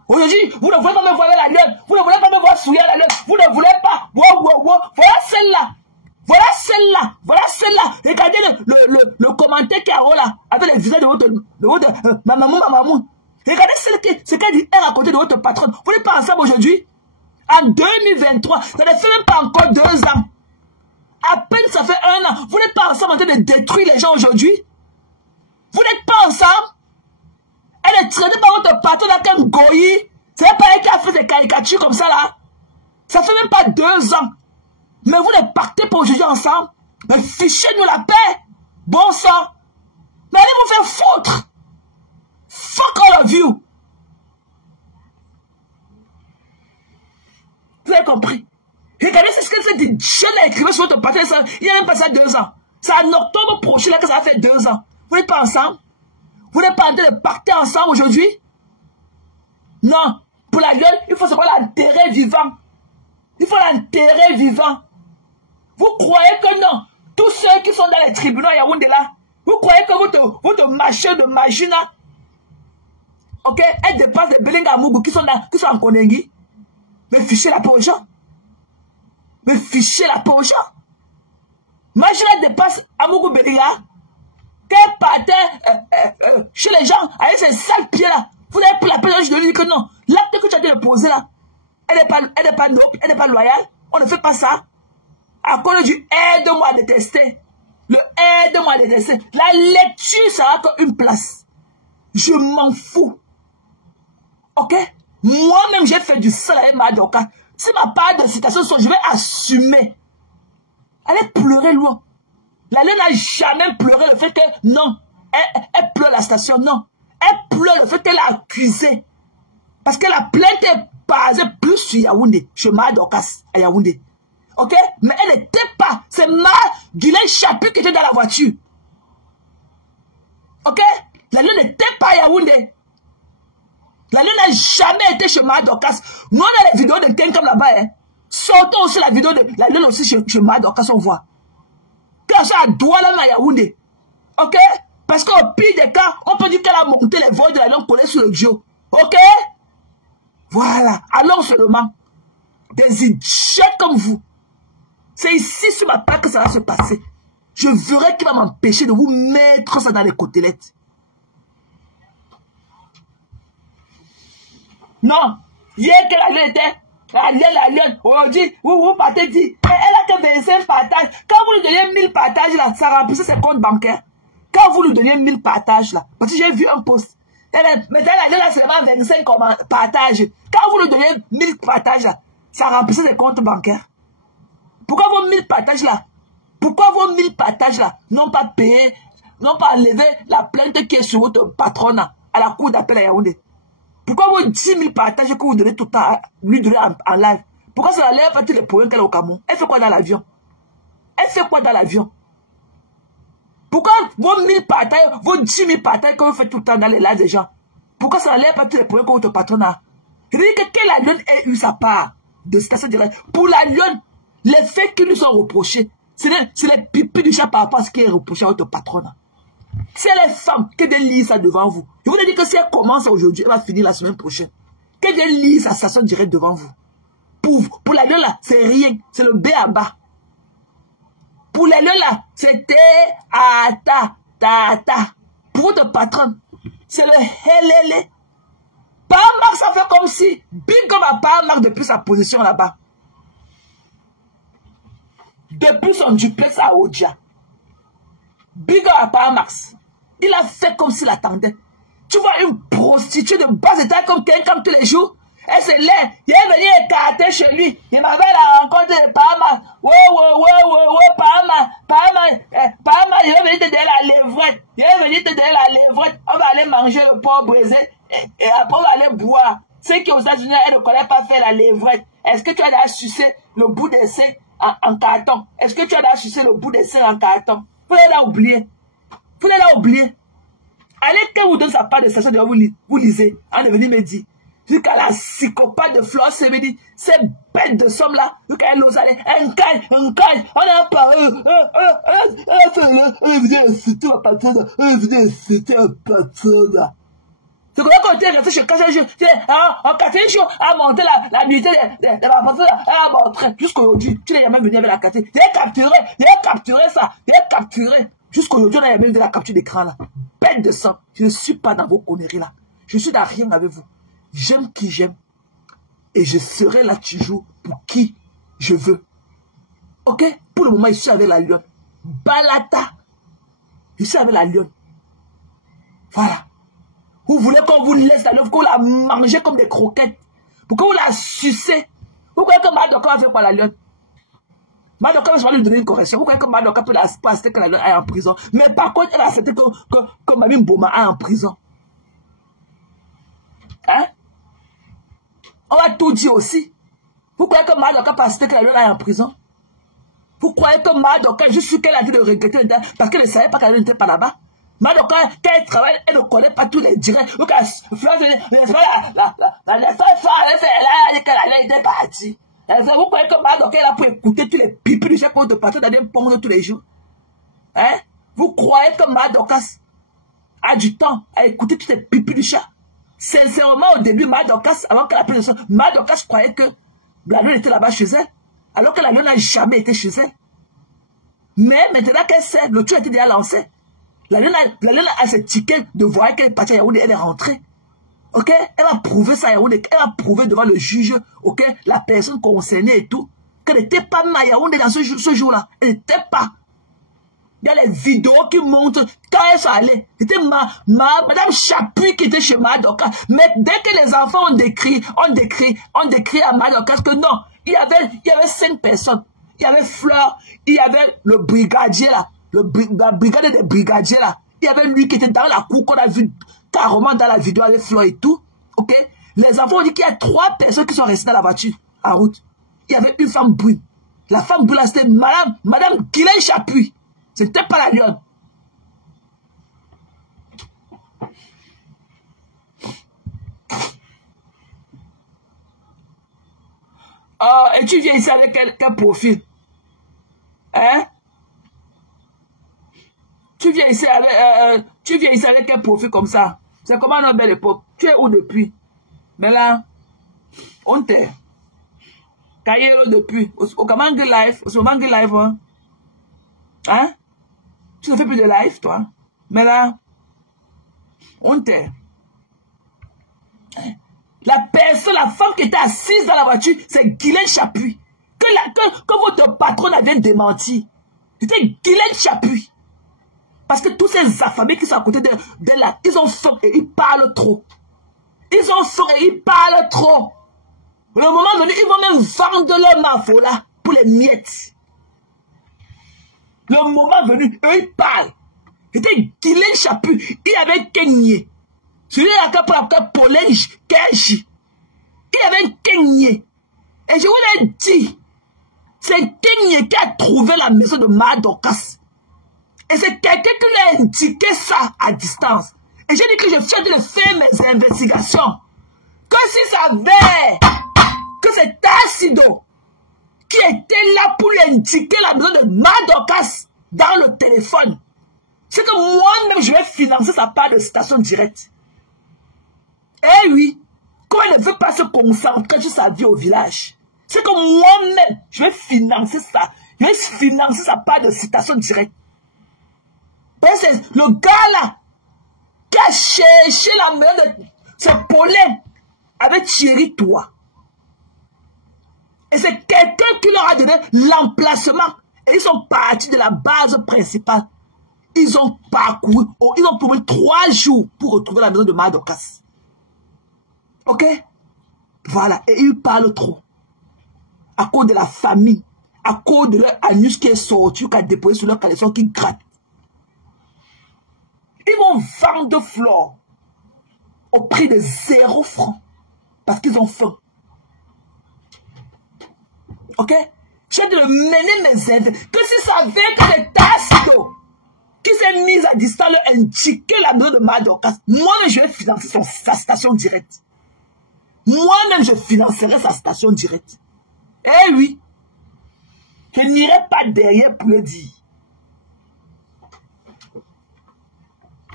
Aujourd'hui, vous ne voulez pas me voir avec la lionne. Vous ne voulez pas me voir souiller la lionne. Vous ne voulez pas. Voilà celle-là. Voilà celle-là. Regardez le commentaire qui est en haut là. Avec les visages de votre maman. Regardez ce qu'elle dit elle à côté de votre patronne. Vous n'êtes pas ensemble aujourd'hui? En 2023, ça ne fait même pas encore 2 ans. À peine ça fait 1 an. Vous n'êtes pas ensemble en train de détruire les gens aujourd'hui? Vous n'êtes pas ensemble? Elle est traitée par votre patron dans quel goyi. C'est pas elle qui a fait des caricatures comme ça là. Ça fait même pas 2 ans. Mais vous ne partez pas aujourd'hui ensemble. Mais fichez-nous la paix. Bon sang. Mais allez vous faire foutre. Fuck all of you. Vous avez compris? Regardez ce que cette jeune a écrit sur votre patron. Il n'y a même pas ça 2 ans. C'est en octobre prochain là que ça a fait 2 ans. Vous n'êtes pas ensemble? Vous n'êtes pas en train de partir ensemble aujourd'hui? Non. Pour la gueule, il faut savoir l'enterrer vivant. Il faut l'enterrer vivant. Vous croyez que non? Tous ceux qui sont dans les tribunaux à Yaoundé là, vous croyez que votre machin de magie là, ok, elle dépasse les Belinga Mougou qui sont en Konengi? Mais fichez la paix aux gens. Mais fichez la paix aux gens. Magie là dépasse Amougou Belinga. Qu'elle partait chez les gens avec ses sales pieds là. Vous n'avez plus la peine de lui dire que non. L'acte que tu as été posé là, elle n'est pas noble, elle n'est pas loyale. On ne fait pas ça. À cause du aide-moi à détester. Le aide-moi à détester. La lecture, ça n'a qu'une place. Je m'en fous. Ok? Moi-même, j'ai fait du sale avec Madoka. Si ma part de citation sont, je vais assumer. Allez pleurer loin. La Lune n'a jamais pleuré le fait que, non, elle pleure la station, non. Elle pleure le fait qu'elle a accusé. Parce que la plainte est basée plus sur Yaoundé, chez Madokas à Yaoundé. Ok? Mais elle n'était pas. C'est Guylaine Chapuis qui était dans la voiture. Ok? La Lune n'était pas à Yaoundé. La Lune n'a jamais été chez Madokas. Nous, on a les vidéos de Ken comme là-bas. Hein. Sortons aussi la vidéo de la Lune aussi chez Madokas, on voit. Quand ça a Douala à Yaoundé. Ok? Parce qu'au pire des cas, on peut dire qu'elle a monté les vols de la Lune collés sur le Joe. Ok? Voilà. Alors seulement, des idiots comme vous. C'est ici sur ma part que ça va se passer. Je verrai qui va m'empêcher de vous mettre ça dans les côtelettes. Non. Hier que la Lune était, la Lune, aujourd'hui, vous partez dire, elle a que 25 partages. Quand vous lui donnez 1000 partages là, ça remplissait ses comptes bancaires. Quand vous lui donnez 1000 partages là, parce que j'ai vu un post. Maintenant la Lune a seulement 25 partages. Quand vous lui donnez 1000 partages là, ça remplissait ses comptes bancaires. Pourquoi vos 1000 partages là? Pourquoi vos 1000 partages là n'ont pas payé, n'ont pas enlevé la plainte qui est sur votre patron à la cour d'appel à Yaoundé? Pourquoi vos 10 000 partages que vous donnez tout le temps, lui donner en live? Pourquoi ça n'enlève pas tous les problèmes qu'elle a au Cameroun? Elle fait quoi dans l'avion? Elle fait quoi dans l'avion? Pourquoi vos 1000 partages, vos 10 000 partages que vous faites tout le temps dans les lives des gens? Pourquoi ça n'enlève pas tous les problèmes que votre patron a? Je veux dire que la Lune ait eu sa part de station directe. Pour la Lune, les faits qui nous sont reprochés, c'est les pipis du chat par rapport à ce qui est reproché à votre patron. C'est les femmes qui viennent lire ça devant vous. Je vous ai dit que si elle commence aujourd'hui, elle va finir la semaine prochaine. Qu'elle vienne lire sa station directe devant vous. Pour la Lune là, c'est rien. C'est le B à bas. Pour la Lune là, c'est ta. Pour votre patron, c'est le helele. Parmark, ça fait comme si, big comme à Parmark depuis sa position là-bas. Depuis son duplex à Odia. Big à Parmax. Il a fait comme s'il attendait. Tu vois une prostituée de bas état comme quelqu'un tous les jours. Elle se lève. Il est venu écarter chez lui. Il m'avait la rencontre de Parmax. Parmax, il est venu te donner la levrette. Il est venu te donner la levrette. On va aller manger le porc brisé. Et après on va aller boire. Ceux qui aux États-Unis, elle ne connaît pas faire la levrette. Est-ce que tu as déjà sucé le bout des seins en carton? Est-ce que tu as déjà sucé le bout des seins en carton? Vous l'avez oublié. Vous l'avez oublié. Allez, quand vous donnez sa part de station, vous lisez. On est venu me dire. Jusqu'à la psychopathe de Flore Sebedi, ces bêtes de somme là, jusqu'à elle ose aller, un caille, on a parlé, elle vient inciter la personne, elle vient inciter la personne. C'est comme ça qu'on était resté chez Kassé, en 4 jours, à monter la milité de la personne, à montrer, jusqu'aujourd'hui, tu n'es jamais venu avec la Kassé. Il a capturé ça, il a capturé. Jusqu'aujourd'hui, on n'a jamais vu la capture d'écran là. Bête de sang, je ne suis pas dans vos conneries là. Je suis dans rien avec vous. J'aime qui j'aime. Et je serai là toujours pour qui je veux. Ok? Pour le moment, je suis avec la lionne. Balata. Je suis avec la lionne. Voilà. Vous voulez qu'on vous laisse la lionne, qu'on la mange comme des croquettes. Pour qu'on la sucez. Vous croyez que Madoka va faire quoi la lionne? Madoka va lui donner une correction. Vous croyez que Madoka peut accepter que la lionne est en prison? Mais par contre, elle a accepté que Mamie Mboma est en prison. Hein? On va tout dire aussi. Vous croyez que Madoka peut accepter que la lionne est en prison? Vous croyez que Madoka, je suis qu'elle a dit de regretter parce qu'elle ne savait pas qu'elle n'était pas là-bas? Madoka, quand elle travaille, elle ne connaît pas tous les directs. Vous croyez que Madoka est là pour écouter tous les pipis du chef de patron dans des pommes tous les jours? Hein? Vous croyez que Madoka a du temps à écouter tous les pipis du chat? Sincèrement, au début, Madoka, avant qu'elle appelle le son, Madoka croyait que la lune était là-bas chez elle, alors que la lune n'a jamais été chez elle. Mais maintenant qu'elle sait, le tout a été déjà lancé. La lune a ce ticket de voir qu'elle est partie à Yaoundé, elle est rentrée. Ok? Elle va prouver ça à Yaoundé, elle va prouver devant le juge, ok, la personne concernée et tout, qu'elle n'était pas à Yaoundé dans ce jour-là. Elle n'était pas. Il y a les vidéos qui montrent quand elles sont allées. C'était Madame Chapuis qui était chez Madoka. Mais dès que les enfants ont décrit à Madoka que non, il y avait 5 personnes. Il y avait Fleur, il y avait le brigadier là, la brigade des brigadiers là. Il y avait lui qui était dans la cour qu'on a vu carrément dans la vidéo avec Fleur et tout. Ok? Les enfants ont dit qu'il y a 3 personnes qui sont restées dans la voiture, en route. Il y avait une femme brune. La femme brune là, c'était Madame Guylaine Chapuis. C'était pas la lionne. Et tu viens ici avec quel profil? Hein? Tu viens ici avec quel profil comme ça? C'est comment notre belle époque? Tu es où depuis? Mais là, on t'est. Caillero depuis. Au Kamangi Live. Au Kamangi Live, hein? Hein? Tu ne fais plus de live, toi. Mais là, on t'est. La femme qui était assise dans la voiture, c'est Guylaine Chapuis. Que votre patron avait démenti. C'était Guylaine Chapuis. Parce que tous ces affamés qui sont à côté d'elle là, ils ont faim et ils parlent trop. Ils ont faim et ils parlent trop. Le moment venu, ils vont même vendre leur mafo là pour les miettes. Le moment venu, eux ils parlent. C'était Guylaine Chapuis. Il y avait Kenyé. Celui-là qui a pris Pauline Keji. Il y avait un Kenyé. Et je vous l'ai dit, c'est Kenyé qui a trouvé la maison de Madokas. Et c'est quelqu'un qui lui a indiqué ça à distance. Et j'ai dit que je suis en train de faire mes investigations. Que si ça savait que c'est Tassido qui était là pour lui indiquer la maison de Madokas dans le téléphone, c'est que moi-même je vais financer sa part de station directe. Eh oui, comme elle ne veut pas se concentrer sur sa vie au village, c'est que moi-même je vais financer ça. Je vais financer sa part de citation directe. C'est le gars là qui a cherché la maison de ce Paulin avec Thierry Toi. Et c'est quelqu'un qui leur a donné l'emplacement. Et ils sont partis de la base principale. Ils ont parcouru, ils ont trouvé 3 jours pour retrouver la maison de Madokas. Ok? Voilà. Et ils parlent trop. À cause de la famille. À cause de leur anus qui est sorti, qui a déposé sur leur caleçon, qui gratte. Ils vont vendre fleurs au prix de 0 francs. Parce qu'ils ont faim. Ok? J'ai de mener mes aides. Que si ça vient que c'est Tassido qui s'est mise à distance, leur indiquer la maison de Madokas, moi-même je vais financer sa station directe. Moi-même je financerai sa station directe. Eh oui. Je n'irai pas derrière pour le dire.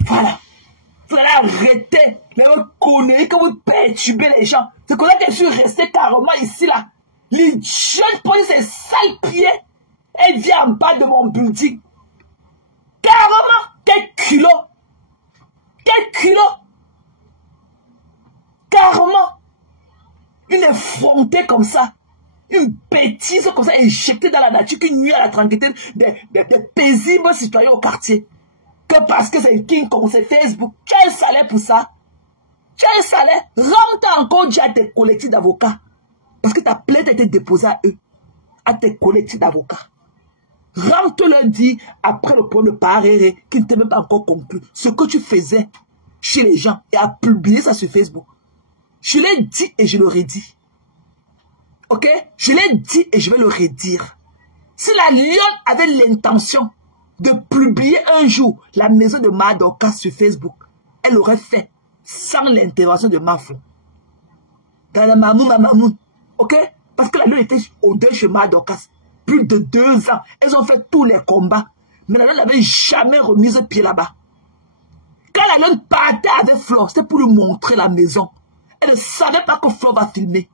Voilà. Vous allez arrêter les conneries que vous perturbez les gens. C'est comme ça que je suis resté carrément ici là. Les jeunes police ces sales pieds. Elle vient en bas de mon building. Carrément. Quel culot. Quel culot. Carrément. Une effrontée comme ça. Une bêtise comme ça éjectée dans la nature qui nuit à la tranquillité des paisibles citoyens au quartier. Que parce que c'est King Kong, c'est Facebook. Tu as un salaire pour ça. Tu as un salaire. Rentre encore déjà à tes collectifs d'avocats. Parce que ta plainte a été déposée à eux. À tes collectifs d'avocats. Rentre leur dire, après le point de parler, qui ne t'est même pas encore conclu, ce que tu faisais chez les gens et à publier ça sur Facebook. Je l'ai dit et je le redis. Ok? Je l'ai dit et je vais le redire. Si la lionne avait l'intention de publier un jour la maison de Madokas sur Facebook, elle aurait fait sans l'intervention de Mafo. Dans la Mamoun. Ok? Parce que la lionne était au deuil chez Madokas. Plus de 2 ans. Elles ont fait tous les combats. Mais la lionne n'avait jamais remis le pied là-bas. Quand la lionne partait avec Flore, c'était pour lui montrer la maison. Elle ne savait pas que Flore va filmer.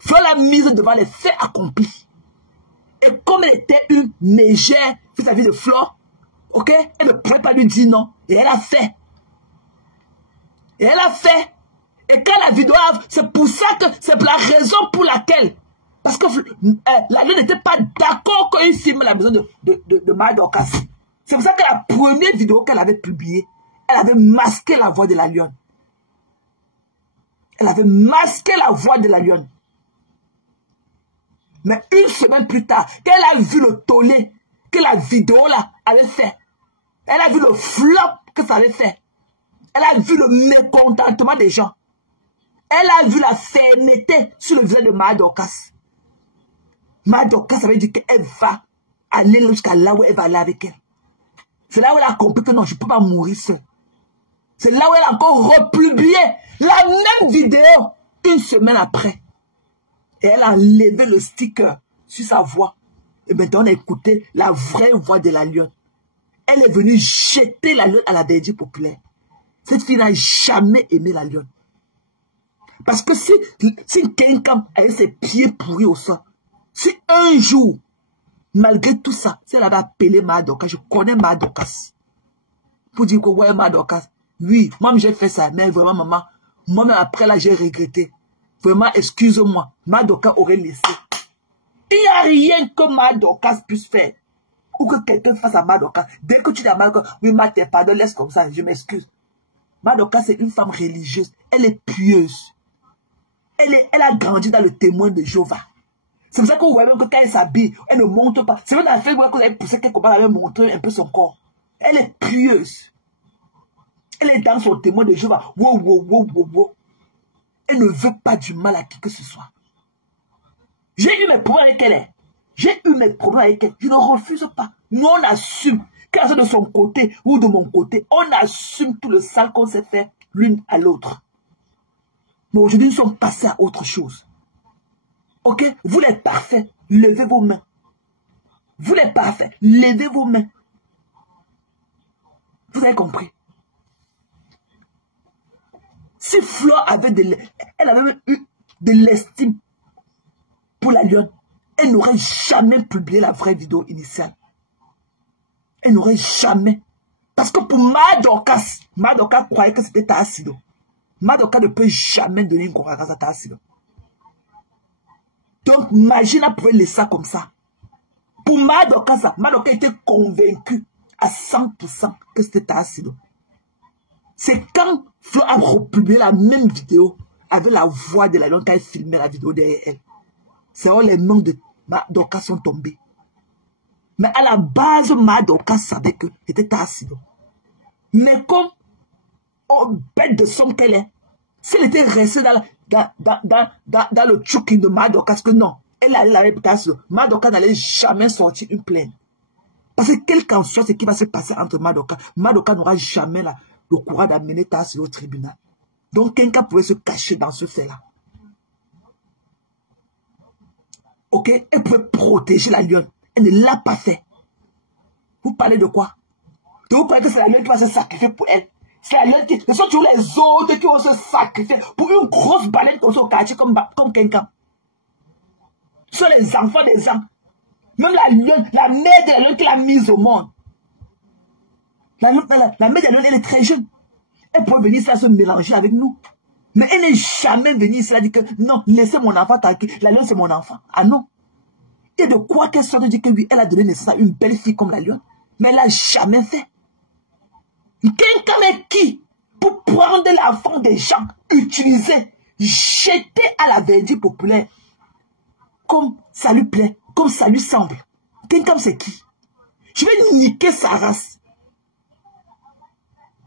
Flore l'a mise devant les faits accomplis. Et comme elle était une mégère vis-à-vis de Flore, ok, elle ne pouvait pas lui dire non. Et elle a fait. Et elle a fait. Et quand la vidéo, c'est pour ça que, c'est la raison pour laquelle, parce que la lionne n'était pas d'accord quand il filme la maison de Madokas. C'est pour ça que la première vidéo qu'elle avait publiée, elle avait masqué la voix de la lionne. Elle avait masqué la voix de la lionne. Mais une semaine plus tard, quand elle a vu le tollé que la vidéo là avait fait, elle a vu le flop que ça avait fait, elle a vu le mécontentement des gens, elle a vu la fermeté sur le visage de Maya Dorcas. Maya Dorcas avait dit qu'elle va aller jusqu'à là où elle va aller avec elle. C'est là où elle a compris que non, je ne peux pas mourir seule. C'est là où elle a encore republié la même vidéo une semaine après. Et elle a enlevé le sticker sur sa voix. Et maintenant, on a écouté la vraie voix de la lionne. Elle est venue jeter la lionne à la Verdure populaire. Cette fille n'a jamais aimé la lionne. Parce que si quelqu'un avait ses pieds pourris au sol, si un jour, malgré tout ça, si elle avait appelé Maya Dorcas, je connais Maya Dorcas, pour dire que ouais, Maya Dorcas, oui, moi j'ai fait ça, mais vraiment maman, moi-même après là j'ai regretté. Vraiment, excuse-moi, Maya Dorcas aurait laissé. Il n'y a rien que Maya Dorcas puisse faire. Ou que quelqu'un fasse à Maya Dorcas. Dès que tu dis à Maya Dorcas, oui, Maya, t'es pardon, laisse comme ça, je m'excuse. Maya Dorcas, c'est une femme religieuse. Elle est pieuse. Elle a grandi dans le témoin de Jéhovah. C'est pour ça que vous voyez même que quand elle s'habille, elle ne montre pas. C'est même dans la fait que vous avez poussé quelque part, elle avait montré un peu son corps. Elle est pieuse. Elle est dans son témoin de Jéhovah. Wow, wow, wow, wow, wow. Elle ne veut pas du mal à qui que ce soit. J'ai eu mes problèmes avec elle. J'ai eu mes problèmes avec elle. Je ne refuse pas. Nous, on assume. Qu'elle soit de son côté ou de mon côté, on assume tout le sale qu'on s'est fait l'une à l'autre. Mais aujourd'hui, nous sommes passés à autre chose. Ok? Vous les parfaits, levez vos mains. Vous les parfaits, levez vos mains. Vous avez compris? Si Flo avait elle avait eu de l'estime pour la lionne, elle n'aurait jamais publié la vraie vidéo initiale. Elle n'aurait jamais. Parce que pour Maya Dorcas croyait que c'était Tassido. Maya Dorcas ne peut jamais donner une confiance à Tassido. Donc, Magina pouvait laisser ça comme ça. Pour Maya Dorcas était convaincue à 100% que c'était Tassido. C'est quand Flo a republié la même vidéo avec la voix de la lionne quand elle filmait la vidéo derrière elle. C'est où les noms de Maya Dorcas sont tombés. Mais à la base, Maya Dorcas savait que c'était Tassido. Mais comme, oh, bête de somme qu'elle est, si elle était restée dans le choking de Maya Dorcas, que non, elle allait la réputation, Maya Dorcas n'allait jamais sortir une plainte. Parce que quel qu'en soit ce qui va se passer entre Maya Dorcas n'aura jamais le courage d'amener Tassido au tribunal. Donc quelqu'un pouvait se cacher dans ce fait-là. Ok, elle pouvait protéger la lionne. Elle ne l'a pas fait. Vous parlez de quoi? De vous parlez que c'est la lionne qui va se sacrifier pour elle. C'est la lionne qui... Ce sont toujours les autres qui vont se sacrifier pour une grosse baleine comme ça au quartier, comme quelqu'un. Ce sont les enfants des gens. Même la lionne, la mère de la lionne qui l'a mise au monde. La mère de la lionne, elle est très jeune. Elle pourrait venir ici à se mélanger avec nous. Mais elle n'est jamais venue ici à dire que non, laissez mon enfant tranquille. La lionne, c'est mon enfant. Ah non. Et de quoi qu'elle soit de dire que oui, elle a donné naissance à une belle fille comme la lionne. Mais elle n'a jamais fait. Quelqu'un est qui pour prendre l'enfant des gens, utiliser, jeter à la verdure populaire comme ça lui plaît, comme ça lui semble. Quelqu'un c'est qui? Je vais niquer sa race.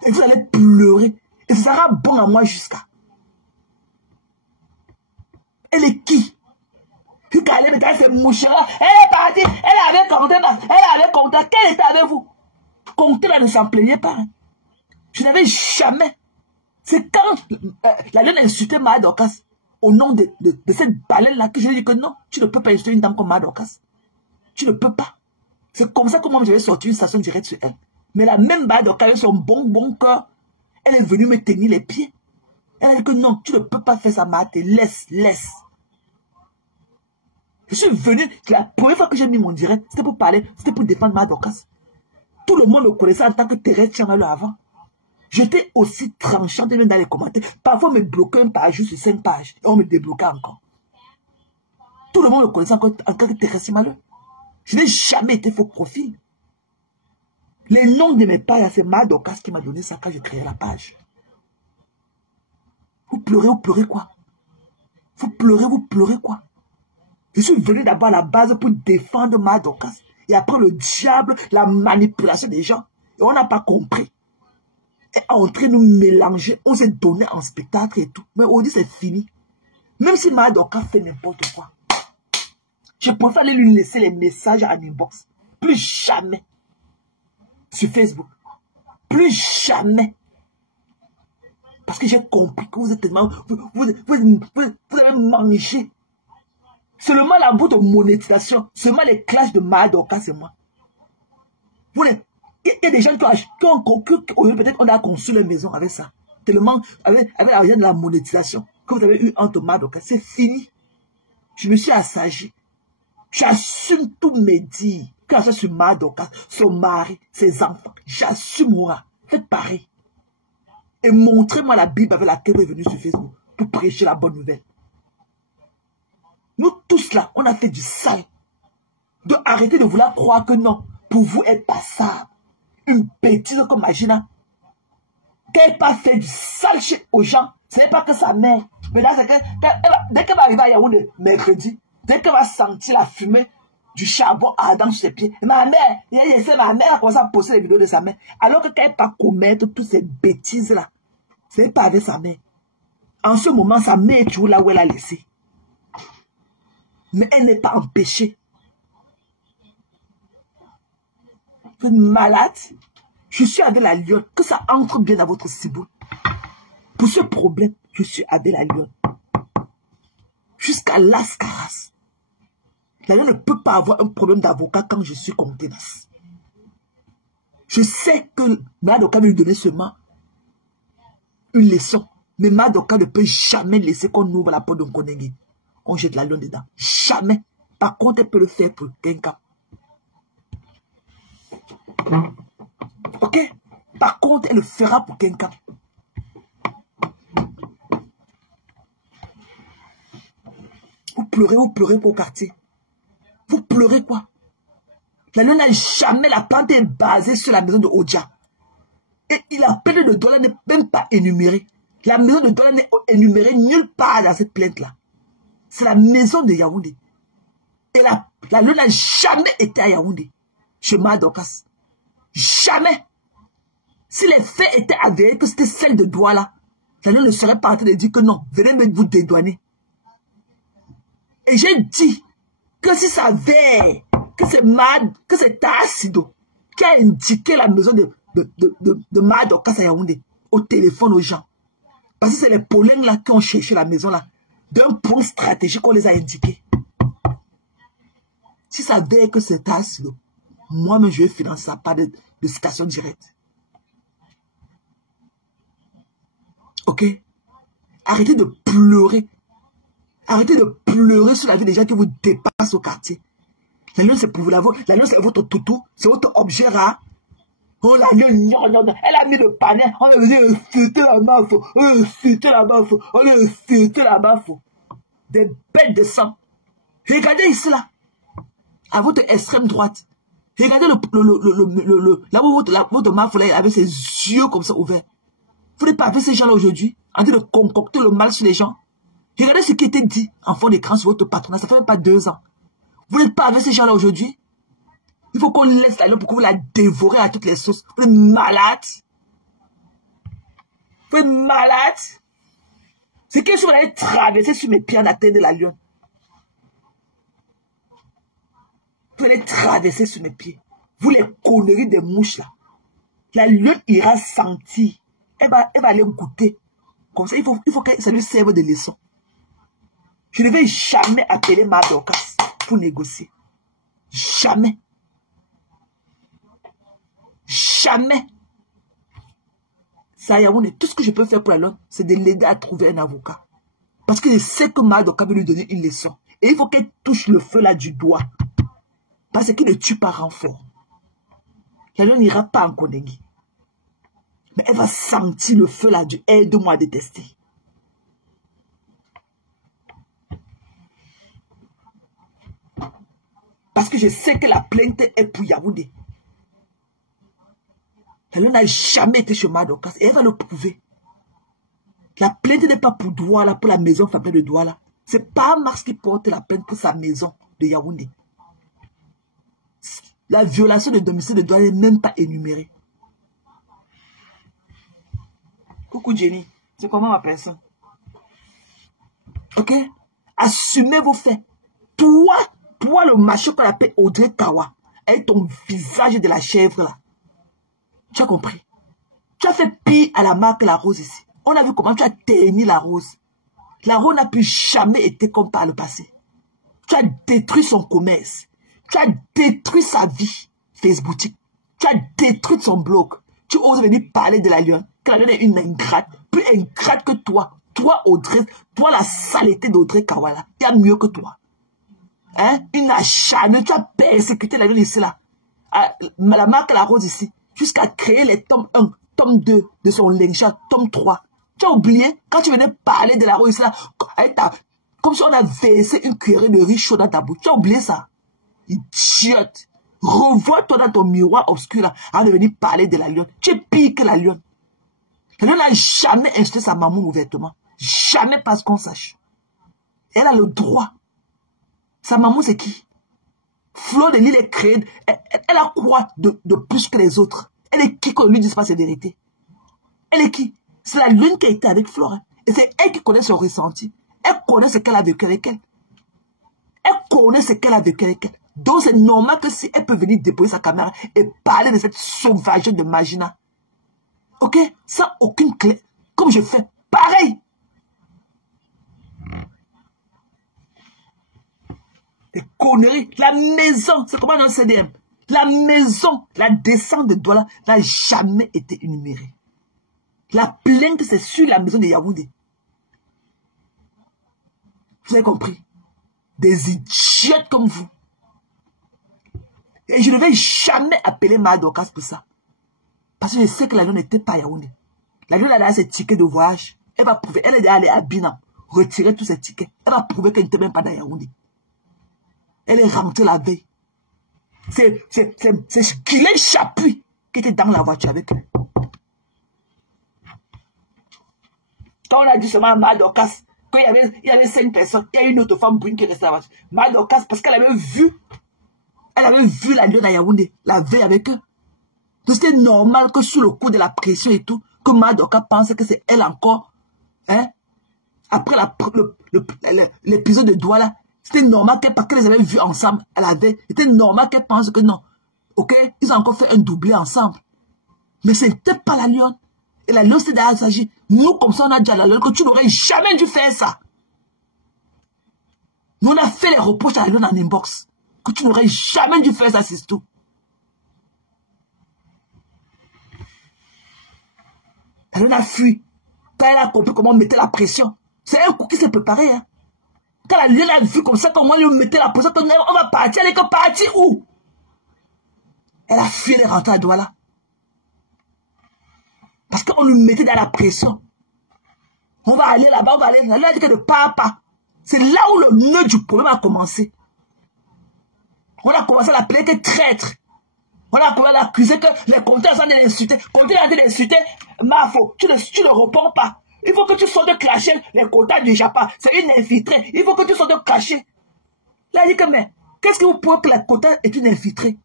Et vous allez pleurer. Et ça sera bon à moi jusqu'à. Elle est qui? Elle est partie, elle avait compté, quelle était avec vous? Compté là ne s'en plaignait pas. Je n'avais jamais. C'est quand la lionne a insulté Maya Dorcas au nom de cette baleine-là que je lui ai dit que non, tu ne peux pas insulter une dame comme Maya Dorcas. Tu ne peux pas. C'est comme ça que moi je vais sortir une station directe sur elle. Mais la même Maya Dorcas avec son bon cœur, elle est venue me tenir les pieds. Elle a dit que non, tu ne peux pas faire ça, Maya, laisse. Je suis venu, la première fois que j'ai mis mon direct, c'était pour parler, c'était pour défendre Maya Dorcas. Tout le monde me connaissait en tant que Thérèse Tchangalo avant. J'étais aussi tranchante même dans les commentaires. Parfois, on me bloquait une page juste 5 pages. Et on me débloquait encore. Tout le monde me connaissait en tant que Thérèse Tchangalo. Je n'ai jamais été faux profil. Les noms de mes pages, c'est Madokas qui m'a donné ça quand j'ai créé la page. Vous pleurez quoi? Vous pleurez quoi? Je suis venu d'abord à la base pour défendre Madokas. Et après le diable, la manipulation des gens. Et on n'a pas compris. Et en train de nous mélanger, on s'est donné en spectacle et tout. Mais aujourd'hui, c'est fini. Même si Madokas fait n'importe quoi. Je préfère aller lui laisser les messages en inbox. Plus jamais. Sur Facebook. Plus jamais. Parce que j'ai compris que vous êtes tellement... Vous avez mangé. Seulement la bout de monétisation. Seulement les clashs de Madokas, c'est moi. Il y a des gens qui ont peut-être on a construit les maisons avec ça. Tellement avec l'argent de la monétisation que vous avez eu entre Madokas. C'est fini. Je me suis assagi. J'assume tous mes dires. Quand c'est sur Madokas, son mari, ses enfants. J'assume moi. Faites pareil. Et montrez-moi la Bible avec laquelle vous êtes venu sur Facebook pour prêcher la bonne nouvelle. Nous tous là, on a fait du sale. De arrêter de vouloir croire que non, pour vous être passable. Une bêtise comme Magina. Qu'elle n'ait pas fait du sale aux gens, ce n'est pas que sa mère. Mais là, c'est que dès qu'elle va arriver à Yaoundé mercredi, dès qu'elle va sentir la fumée du charbon ardent sur ses pieds, ma mère, c'est ma mère a commencé à poster les vidéos de sa mère. Alors que qu'elle n'ait pas commettre toutes ces bêtises-là, ce n'est pas avec sa mère. En ce moment, sa mère est toujours là où elle a laissé. Mais elle n'est pas empêchée. Vous êtes malade. Je suis avec la lionne. Que ça entre bien dans votre ciboule. Pour ce problème, je suis avec la lionne. Jusqu'à Las Caras. La lionne ne peut pas avoir un problème d'avocat quand je suis comme tenace. Je sais que Madoka va lui donner seulement une leçon. Mais Madoka ne peut jamais laisser qu'on ouvre la porte d'un Konengi. On jette la lionne dedans. Jamais. Par contre, elle peut le faire pour quelqu'un. Ok? Par contre, elle le fera pour quelqu'un. Vous pleurez pour le quartier. Vous pleurez quoi? La lionne n'a jamais, la plante est basée sur la maison de Odia. Et il a peine de dollars n'est même pas énumérée. La maison de dollars n'est énumérée nulle part dans cette plainte-là. C'est la maison de Yaoundé. Et la lionne n'a jamais été à Yaoundé. Chez Madokas. Jamais. Si les faits étaient avérés que c'était celle de Douala, la lionne ne serait pas en train de dire que non, venez me vous dédouaner. Et j'ai dit que si ça avait, que c'est Tassido qui a indiqué la maison de Madokas à Yaoundé au téléphone aux gens. Parce que c'est les pollens là qui ont cherché la maison là. D'un point stratégique, on les a indiqués. Si ça avait que c'est Tassido, moi-même je vais financer ça par de citation directe. Ok? Arrêtez de pleurer. Arrêtez de pleurer sur la vie des gens qui vous dépassent au quartier. La lionne, c'est pour vous l'avoir. La lionne, c'est votre toutou. C'est votre objet rare. Oh, la lionne, elle a mis le panais. On a dit, c'était la baffe. C'était la baffe. On a c'était la baffe. Des bêtes de sang. Regardez ici, là. À votre extrême droite. Regardez là où votre maffe, là, avec ses yeux comme ça ouverts. Vous n'êtes pas avec ces gens-là aujourd'hui, en train de concocter le mal sur les gens. Regardez ce qui était dit en fond d'écran sur votre patronat, ça fait même pas 2 ans. Vous n'êtes pas avec ces gens-là aujourd'hui. Il faut qu'on laisse la lionne pour que vous la dévorez à toutes les sauces. Vous êtes malade. Vous êtes malade. C'est quelque chose que vous allez traverser sur mes pieds en atteindre la lionne. Vous allez traverser sur mes pieds. Vous les conneries des mouches là. La lionne ira sentir. Elle va aller goûter. Comme ça, il faut que ça lui serve de leçon. Je ne vais jamais appeler Madokas pour négocier. Jamais. Jamais. Ça y est, tout ce que je peux faire pour la lionne, c'est de l'aider à trouver un avocat. Parce que je sais que Madokas veut lui donner une leçon. Et il faut qu'elle touche le feu là du doigt. Parce qu'il ne tue pas renfort. La lionne n'ira pas en Konengi. Mais elle va sentir le feu là du aide-moi à détester. Parce que je sais que la plainte est pour Yaoundé. La lionne n'a jamais été chez Madokas et elle va le prouver. La plainte n'est pas pour Douala, pour la maison familiale de Douala. C'est pas Mars qui porte la plainte pour sa maison de Yaoundé. La violation de domicile de Douala n'est même pas énumérée. Coucou Jenny, c'est comment ma personne? Ok? Assumez vos faits. Toi le macho qu'on appelle Audrey Kawa, avec ton visage de la chèvre là. Tu as compris? Tu as fait pire à la marque La Rose ici. On a vu comment tu as terni La Rose. La Rose n'a plus jamais été comme par le passé. Tu as détruit son commerce. Tu as détruit sa vie Facebook. Tu as détruit son blog. Tu oses venir parler de la lionne. Que la lionne est une ingrate. Plus ingrate que toi. Toi, Audrey. Toi, la saleté d'Audrey Kawala. Il y a mieux que toi. Hein? Une acharnée. Tu as persécuté la lionne ici là. La marque La Rose ici. Jusqu'à créer les tomes 1, tome 2 de son Lencha, tome 3. Tu as oublié quand tu venais parler de La Rose ici là. Comme si on a versé une cuillerée de riz chaud dans ta bouche. Tu as oublié ça? Idiote. Revois-toi dans ton miroir obscur là, avant de venir parler de la lionne. Tu es pire que la lionne. La lionne n'a jamais insulté sa maman ouvertement. Jamais parce qu'on sache. Elle a le droit. Sa maman c'est qui? Flo de l'île est créée. Elle a quoi de plus que les autres? Elle est qui qu'on ne lui dise pas ses vérités? Elle est qui? C'est la lune qui a été avec Flora. Et c'est elle qui connaît son ressenti. Elle connaît ce qu'elle a vécu avec elle. Elle connaît ce qu'elle a vécu avec elle. Donc c'est normal que si elle peut venir déposer sa caméra et parler de cette sauvagerie de Magina. Ok? Sans aucune clé. Comme je fais. Pareil. Des conneries. La maison. C'est comment dans le CDM. La maison. La descente de Douala n'a jamais été énumérée. La plainte c'est sur la maison de Yaoundé. Vous avez compris? Des idiotes comme vous. Et je ne vais jamais appeler Madokas pour ça. Parce que je sais que la lionne n'était pas à Yaoundé. La lionne a ses tickets de voyage. Elle va prouver. Elle est allée à Bina. Retirer tous ses tickets. Elle va prouver qu'elle n'était même pas dans Yaoundé. Elle est rentrée la veille. C'est Guylaine Chapuis qui était dans la voiture avec elle. Quand on a dit seulement à Madokas qu'il y avait 5 personnes, il y a une autre femme brune qui restait à la voiture. Madokas, parce qu'elle avait vu la lionne à Yaoundé, la veille avec eux. Donc c'était normal que sous le coup de la pression et tout, que Madoka pense que c'est elle encore, hein, après l'épisode de Douala, c'était normal parce qu'elles avaient vu ensemble, c'était normal qu'elle pense que non, ok, ils ont encore fait un doublé ensemble. Mais c'était pas la lionne. Et la lionne, c'était derrière s'agir. Nous, comme ça, on a dit à la lionne que tu n'aurais jamais dû faire ça. Nous, on a fait les reproches à la lionne en inbox. Que tu n'aurais jamais dû faire ça, c'est tout. La lionne a fui. Quand elle a compris comment on mettait la pression. C'est un coup qui s'est préparé. Hein. Quand la lionne a vu comme ça, comment on lui mettait la pression, on va partir. Elle est que partie où? Elle a fui, elle est rentrée à Douala. Parce qu'on lui mettait dans la pression. On va aller là-bas, on va aller là. Elle a dit que de pas à pas. C'est là où le nœud du problème a commencé. On a commencé à l'appeler que traître. On a commencé à l'accuser que les compteurs sont en train de l'insulter. Compteurs sont en train d'insulter. Mafo, tu ne réponds pas. Il faut que tu sortes de cracher les compteurs du Japon. C'est une infiltrée. Il faut que tu sortes de cracher. Là, il dit que, mais, qu'est-ce qui vous prouve que la quota est une infiltrée?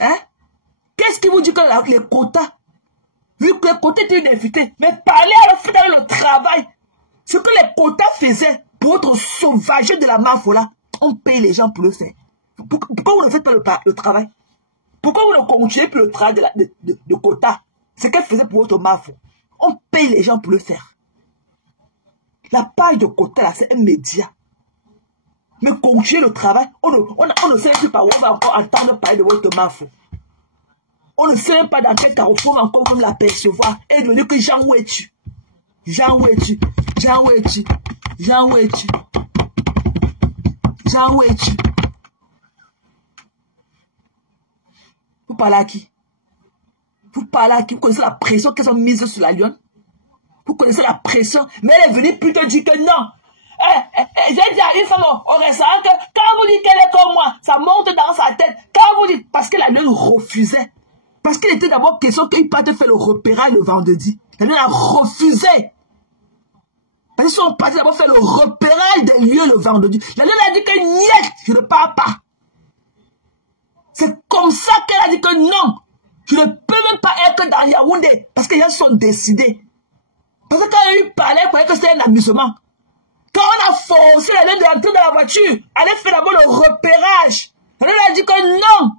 Hein? Qu'est-ce qui vous dit que les quotas, vu que les quotas étaient une infiltrée, mais parlez à faire le travail. Ce que les quotas faisaient pour votre sauvage de la mafia là, on paye les gens pour le faire. Pourquoi vous ne faites pas le travail? Pourquoi vous ne continuez plus le travail de quotas? C'est qu'elle faisait pour votre mafia. On paye les gens pour le faire. La page de quotas là, c'est un média. Mais continuez le travail, on ne sait plus par où on va encore entendre parler de votre mafia. On ne sait même pas dans quel carrefour encore on l'apercevoir. Et de dire que Jean, où es-tu? Jean, où es-tu? Jean, où es-tu? Jean, où es-tu? Jean, où es-tu? Vous parlez à qui? Vous parlez à qui? Vous connaissez la pression qu'elles ont mise sur la lionne? Vous connaissez la pression? Mais elle est venue plutôt dire que non. J'ai dit à une femme au restaurant que quand vous dites qu'elle est comme moi, ça monte dans sa tête. Quand vous dites, parce que la lionne refusait. Parce qu'il était d'abord question qu'il parte faire le repérage le vendredi. La lune a refusé. Parce qu'ils sont partis d'abord faire le repérage des lieux le vendredi. La lune a dit que niet, je ne pars pas. C'est comme ça qu'elle a dit que non, je ne peux même pas être dans Yaoundé. Parce que les gens sont décidés. Parce que quand il parlait, il croyait que c'était un amusement. Quand on a forcé la lune d'entrer dans la voiture, elle a fait d'abord le repérage. La lune a dit que non.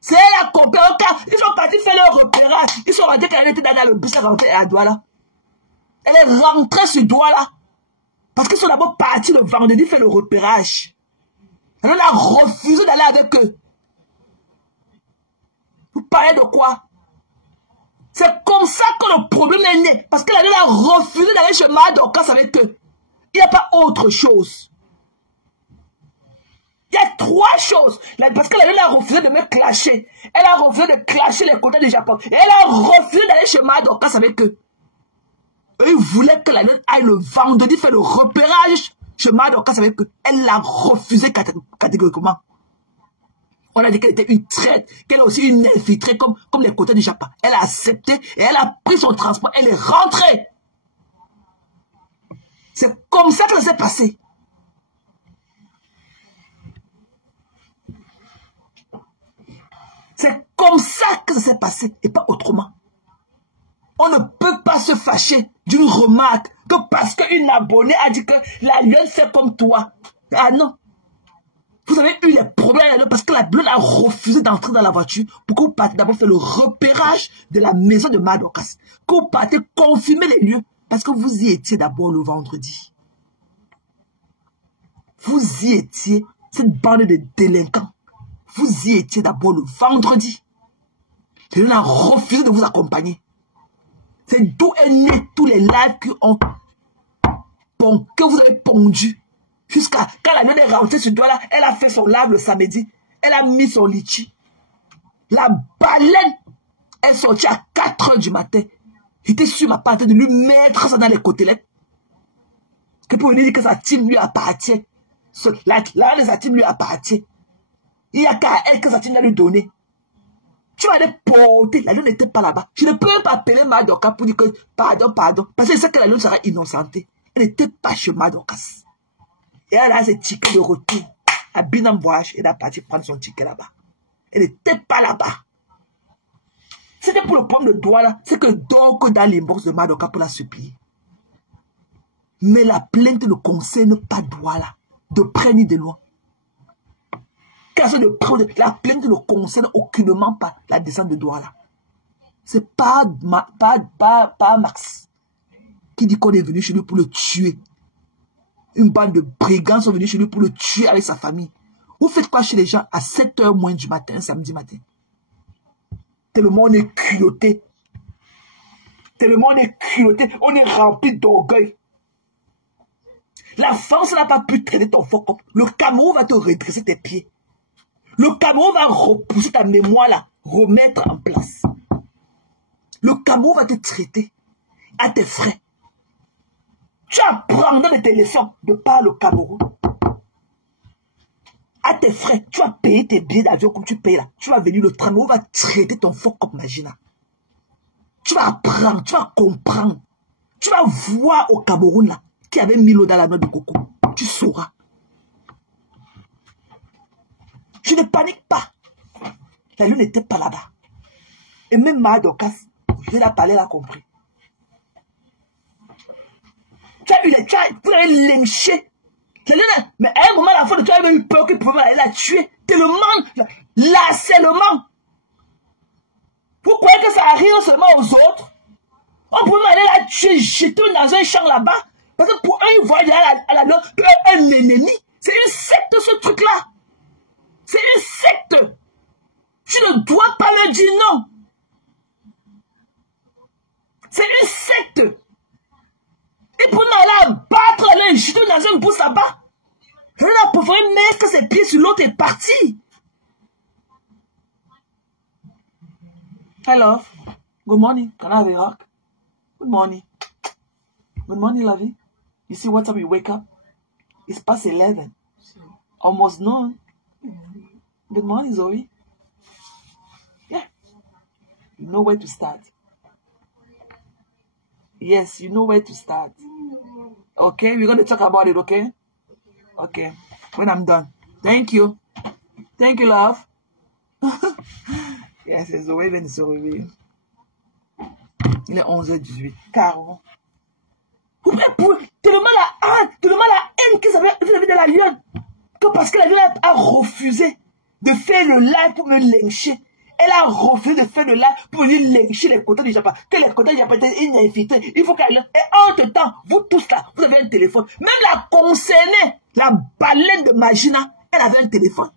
C'est elle a compris. Ils sont partis faire leur repérage. Ils sont rentrés quand elle était dans le bus, elle est rentrée à Douala. Elle est rentrée sur Douala. Parce qu'ils sont d'abord partis le vendredi faire le repérage. Elle a refusé d'aller avec eux. Vous parlez de quoi? C'est comme ça que le problème est né. Parce qu'elle a refusé d'aller chez Madokas avec eux. Il n'y a pas autre chose. Il y a trois choses. Parce qu'elle a refusé de me clasher. Elle a refusé de clasher les côtés du Japon. Et elle a refusé d'aller chez Madokas avec eux. Eux, ils voulaient que la lune aille le vendredi faire le repérage chez Madokas avec eux. Elle l'a refusé catégoriquement. On a dit qu'elle était une traite, qu'elle est aussi une infiltrée comme les côtés du Japon. Elle a accepté et elle a pris son transport. Elle est rentrée. C'est comme ça que ça s'est passé. C'est comme ça que ça s'est passé et pas autrement. On ne peut pas se fâcher d'une remarque que parce qu'une abonnée a dit que la lune fait comme toi. Ah non. Vous avez eu les problèmes parce que la lune a refusé d'entrer dans la voiture pour que vous partiez d'abord faire le repérage de la maison de Madokas. Que vous partiez confirmer les lieux parce que vous y étiez d'abord le vendredi. Vous y étiez, cette bande de délinquants. Vous y étiez d'abord le vendredi. La lune a refusé de vous accompagner. C'est d'où est né tous les lives que vous avez pondu. Jusqu'à quand la lune est rentrée sur Douala, elle a fait son live le samedi. Elle a mis son litchi. La baleine est sortie à 4 h du matin. J'étais sur ma part de lui mettre ça dans les côtelettes. Que pour venir dire que sa team lui appartient. La de sa team lui appartient. Il n'y a qu'à elle que sa team a lui donné. Tu vas aller porter. La lune n'était pas là-bas. Je ne peux pas appeler Madoka pour dire que pardon. Parce que c'est que la lune sera innocentée. Elle n'était pas chez Madokas. Et elle a ses tickets de retour. À Binam Voyage, elle a parti prendre son ticket là-bas. Elle n'était pas là-bas. C'était pour le problème de Douala. C'est que donc dans l'inbox de Madoka pour la supplier. Mais la plainte ne concerne pas Douala. De près ni de loin. La plainte ne concerne aucunement pas la descente de Douala. C'est pas Max qui dit qu'on est venu chez lui pour le tuer. Une bande de brigands sont venus chez lui pour le tuer avec sa famille. Vous faites quoi chez les gens à 7 h moins du matin, samedi matin? Tellement on est culotté. Tellement on est culotté. On est rempli d'orgueil. La France n'a pas pu traiter ton fuck up. Le Cameroun va te redresser tes pieds. Le Cameroun va repousser ta mémoire là, remettre en place. Le Cameroun va te traiter à tes frais. Tu apprendras de tes leçons de par le Cameroun. À tes frais, tu vas payer tes billets d'avion comme tu payes là. Tu vas venir, le Cameroun va traiter ton fuck up Magina. Tu vas apprendre, tu vas comprendre. Tu vas voir au Cameroun là, qui avait mis l'eau dans la noix de coco. Tu sauras. Je ne panique pas. La lune n'était pas là-bas. Et même Madokas, je l'ai parlé, elle a compris. Vous l'avez lynché. Mais à un moment, la fois, tu avais eu peur qu'il pouvait aller la tuer. Tellement, l'harcèlement. Vous croyez que ça arrive seulement aux autres? On pouvait aller la tuer, jeter dans un champ là-bas. Parce que pour eux, ils voient à la nôtre un ennemi. C'est une secte, ce truc-là. C'est une secte. Tu ne dois pas leur dire non. C'est une secte. Et pour nous aller battre, aller jeter dans un bus là-bas. Elle a préféré mettre ses pieds sur l'autre et partir. Hello. Good morning. Can I have a hug? Good morning. Good morning, lovey. You see what time you wake up? It's past 11. Almost noon. Good morning, Zoe. Yeah. You know where to start. Yes, you know where to start. Okay, we're going to talk about it, okay? Okay, when I'm done. Thank you. Thank you, love. Yes, c'est Zoé vient de se réveiller. Il est 11h18. Carrément. Tellement la haine qu'ils avaient vis-à-vis de la lionne. Que parce que la lionne a refusé de faire le live pour me lyncher. Elle a refusé de faire le live pour venir lyncher les quotas du Japon. Que les quotas du Japon étaient ininfiltrés. Il faut qu'elle... Et entre-temps, vous tous là, vous avez un téléphone. Même la concernée, la baleine de Magina, elle avait un téléphone.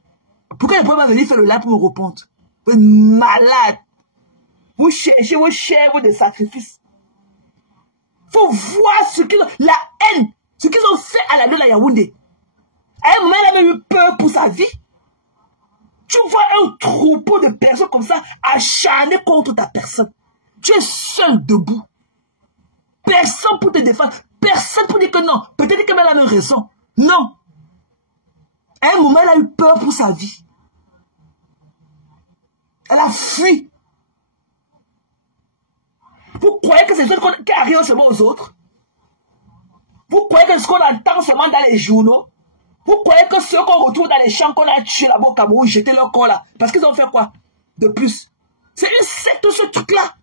Pourquoi elle ne pouvait pas venir faire le live pour me répondre? Vous êtes malade. Vous cherchez vos chèvres de sacrifice. Faut voir ce qu'ils ont, la haine, ce qu'ils ont fait à la ville de Yaoundé. À un moment, elle a même eu peur pour sa vie. Tu vois un troupeau de personnes comme ça acharnées contre ta personne. Tu es seul debout. Personne pour te défendre. Personne pour dire que non. Peut-être qu'elle a une raison. Non. À un moment, elle a eu peur pour sa vie. Elle a fui. Vous croyez que c'est ce qui arrive seulement aux autres? Vous croyez que ce qu'on entend seulement dans les journaux? Vous croyez que ceux qu'on retrouve dans les champs qu'on a tués là-bas au Cameroun, jeté leur corps là? Parce qu'ils ont fait quoi? De plus. C'est une secte tout ce truc-là.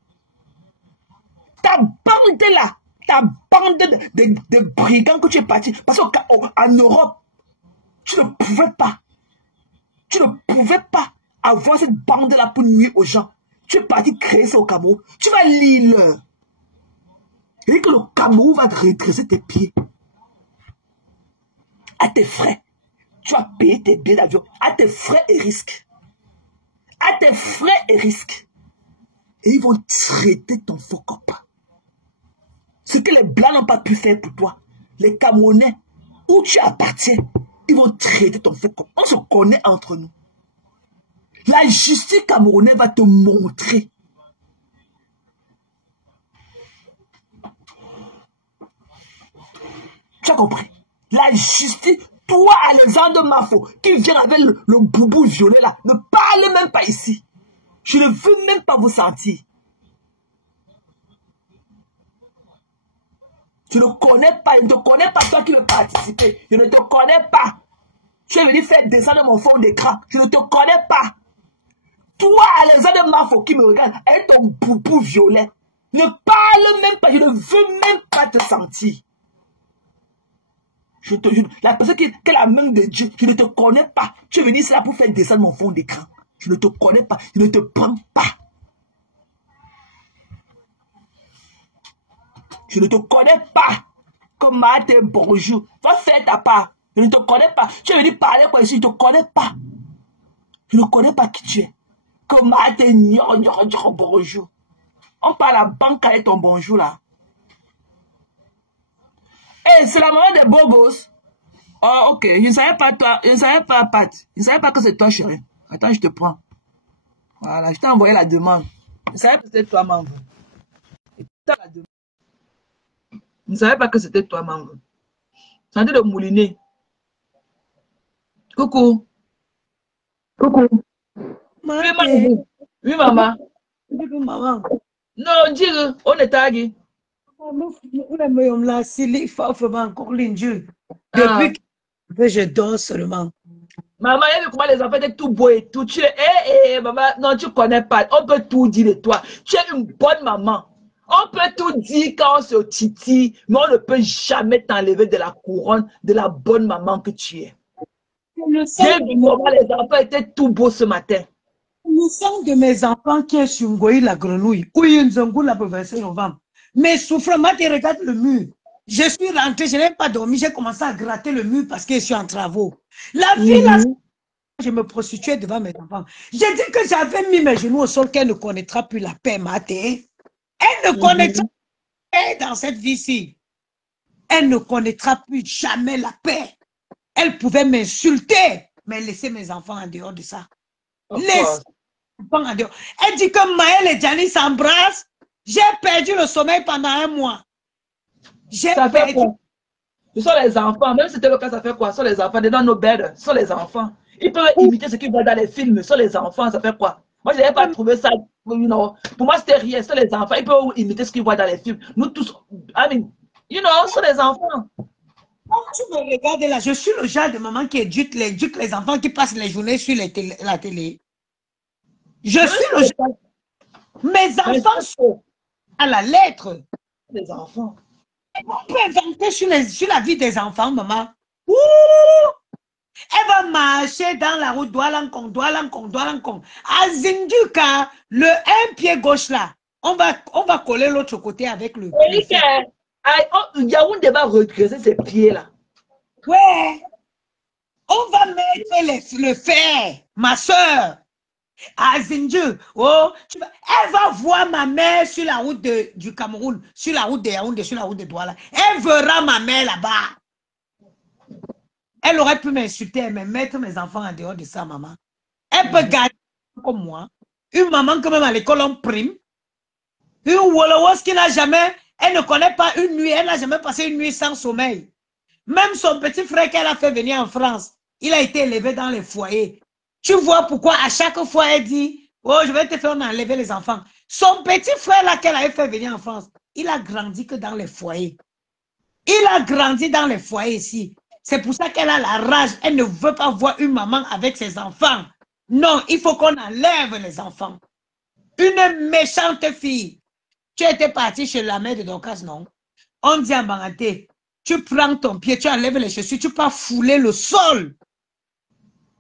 Ta bande là, ta bande de brigands que tu es parti. Parce qu'en Europe, tu ne pouvais pas. Tu ne pouvais pas avoir cette bande-là pour nuire aux gens. Tu es parti créer ça au Cameroun. Tu vas lire l'heure. Et que le Cameroun va te redresser tes pieds. À tes frais. Tu vas payer tes billets d'avion. À tes frais et risques. À tes frais et risques. Et ils vont traiter ton faux copain. Ce que les Blancs n'ont pas pu faire pour toi. Les Camerounais, où tu appartiens, ils vont traiter ton faux copain. On se connaît entre nous. La justice camerounaise va te montrer. Tu as compris? La justice, toi, Alexandre Mafo, qui vient avec le boubou violet là, ne parle même pas ici. Je ne veux même pas vous sentir. Je ne connais pas, je ne te connais pas toi qui veux participer. Je ne te connais pas. Tu es venu faire descendre mon fond d'écran. Je ne te connais pas. Toi, Alexandre Mafo qui me regarde, avec ton boubou violet, ne parle même pas, je ne veux même pas te sentir. Je te jure, la personne qui est la main de Dieu, je ne te connais pas. Tu es venu ici là pour faire descendre mon fond d'écran. Je ne te connais pas, je ne te prends pas. Je ne te connais pas. Comme Maté, bonjour. Va faire ta part. Je ne te connais pas. Tu es venu parler quoi ici, je ne te connais pas. Je ne connais pas qui tu es. Comme bonjour. On parle à la banque avec ton bonjour là. Eh, c'est la maman des beaux gosses. Oh, ok. Je ne savais pas toi. Je ne savais pas, Pat. Je ne savais pas que c'est toi, chérie. Attends, je te prends. Voilà, je t'ai envoyé la demande. Je ne savais pas que c'était toi, maman. Je ne savais pas que c'était toi, maman. C'est en train de mouliner. Coucou. Coucou. Oui, maman. Maman. Non, dis, on est tagué. Il faut vraiment encore l'injure. Depuis que je dors seulement. Maman, il y a comment les enfants étaient tout beaux et tout. Tu es, maman, non, tu connais pas. On peut tout dire de toi. Tu es une bonne maman. On peut tout dire quand on se titille, mais on ne peut jamais t'enlever de la couronne de la bonne maman que tu es. J'ai vu comment les enfants étaient tout beaux ce matin. Le sang de mes enfants qui est sur Ngoï la grenouille, où il y a une zongoula pour 25 novembre. Mes soufflements, tu regardes le mur. Je suis rentrée, je n'ai pas dormi, j'ai commencé à gratter le mur parce que je suis en travaux. La fille, là, je me prostituais devant mes enfants. J'ai dit que j'avais mis mes genoux au sol, qu'elle ne connaîtra plus la paix, Maté. Elle ne connaîtra plus la paix dans cette vie-ci. Elle ne connaîtra plus jamais la paix. Elle pouvait m'insulter, mais laisser mes enfants en dehors de ça. Laisse mes enfants en dehors. Elle dit que Maël et Gianni s'embrassent. J'ai perdu le sommeil pendant un mois. J'ai perdu. Ce sont les enfants, même si c'était le cas, ça fait quoi? Ce sont les enfants, they don't know better. Ce sont les enfants. Ils peuvent imiter ce qu'ils voient dans les films. Ce sont les enfants, ça fait quoi? Moi, je n'avais pas trouvé ça. You know, pour moi, c'était rien. C'est les enfants. Ils peuvent imiter ce qu'ils voient dans les films. Nous tous, I mean, you know, c'est les enfants. Quand tu me regardes là, je suis le genre de maman qui éduque les enfants qui passent les journées sur la télé. Je suis le genre. Mes enfants sont à la lettre. Les enfants. On peut inventer sur la vie des enfants, maman. Ouh! Elle va marcher dans la route, Doualankong. À Zinduka, le un pied gauche là, on va coller l'autre côté avec le pied. Yaoundé va regresser ses pieds là. Ouais. On va mettre le fer, ma soeur. À Zindu. Oh, elle va voir ma mère sur la route du Cameroun, sur la route de Yaoundé, sur la route de Douala. Elle verra ma mère là-bas. Elle aurait pu m'insulter, mais mettre mes enfants en dehors de ça, maman. Elle peut garder comme moi. Une maman que même à l'école on prime. Une Wolowos qui n'a jamais, elle ne connaît pas une nuit, elle n'a jamais passé une nuit sans sommeil. Même son petit frère qu'elle a fait venir en France, il a été élevé dans les foyers. Tu vois pourquoi à chaque fois elle dit, oh, je vais te faire enlever les enfants. Son petit frère là qu'elle avait fait venir en France, il a grandi que dans les foyers. Il a grandi dans les foyers ici. C'est pour ça qu'elle a la rage. Elle ne veut pas voir une maman avec ses enfants. Non, il faut qu'on enlève les enfants. Une méchante fille. Tu étais partie chez la mère de Dorcas, non? On dit à Bangaté, tu prends ton pied, tu enlèves les chaussures, tu peux fouler le sol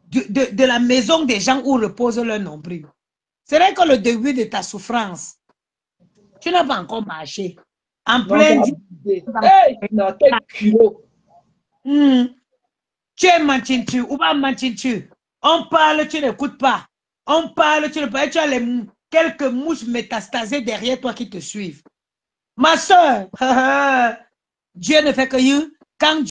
de la maison des gens où repose leur nombril. C'est vrai que le début de ta souffrance, tu n'as pas encore marché. En plein hey, non, quel culot. Tu es manchintu ou pas manchintu. On parle, tu n'écoutes pas. On parle, tu ne parles pas. Tu as quelques mouches métastasées derrière toi qui te suivent. Ma soeur, Dieu ne fait que you. Quand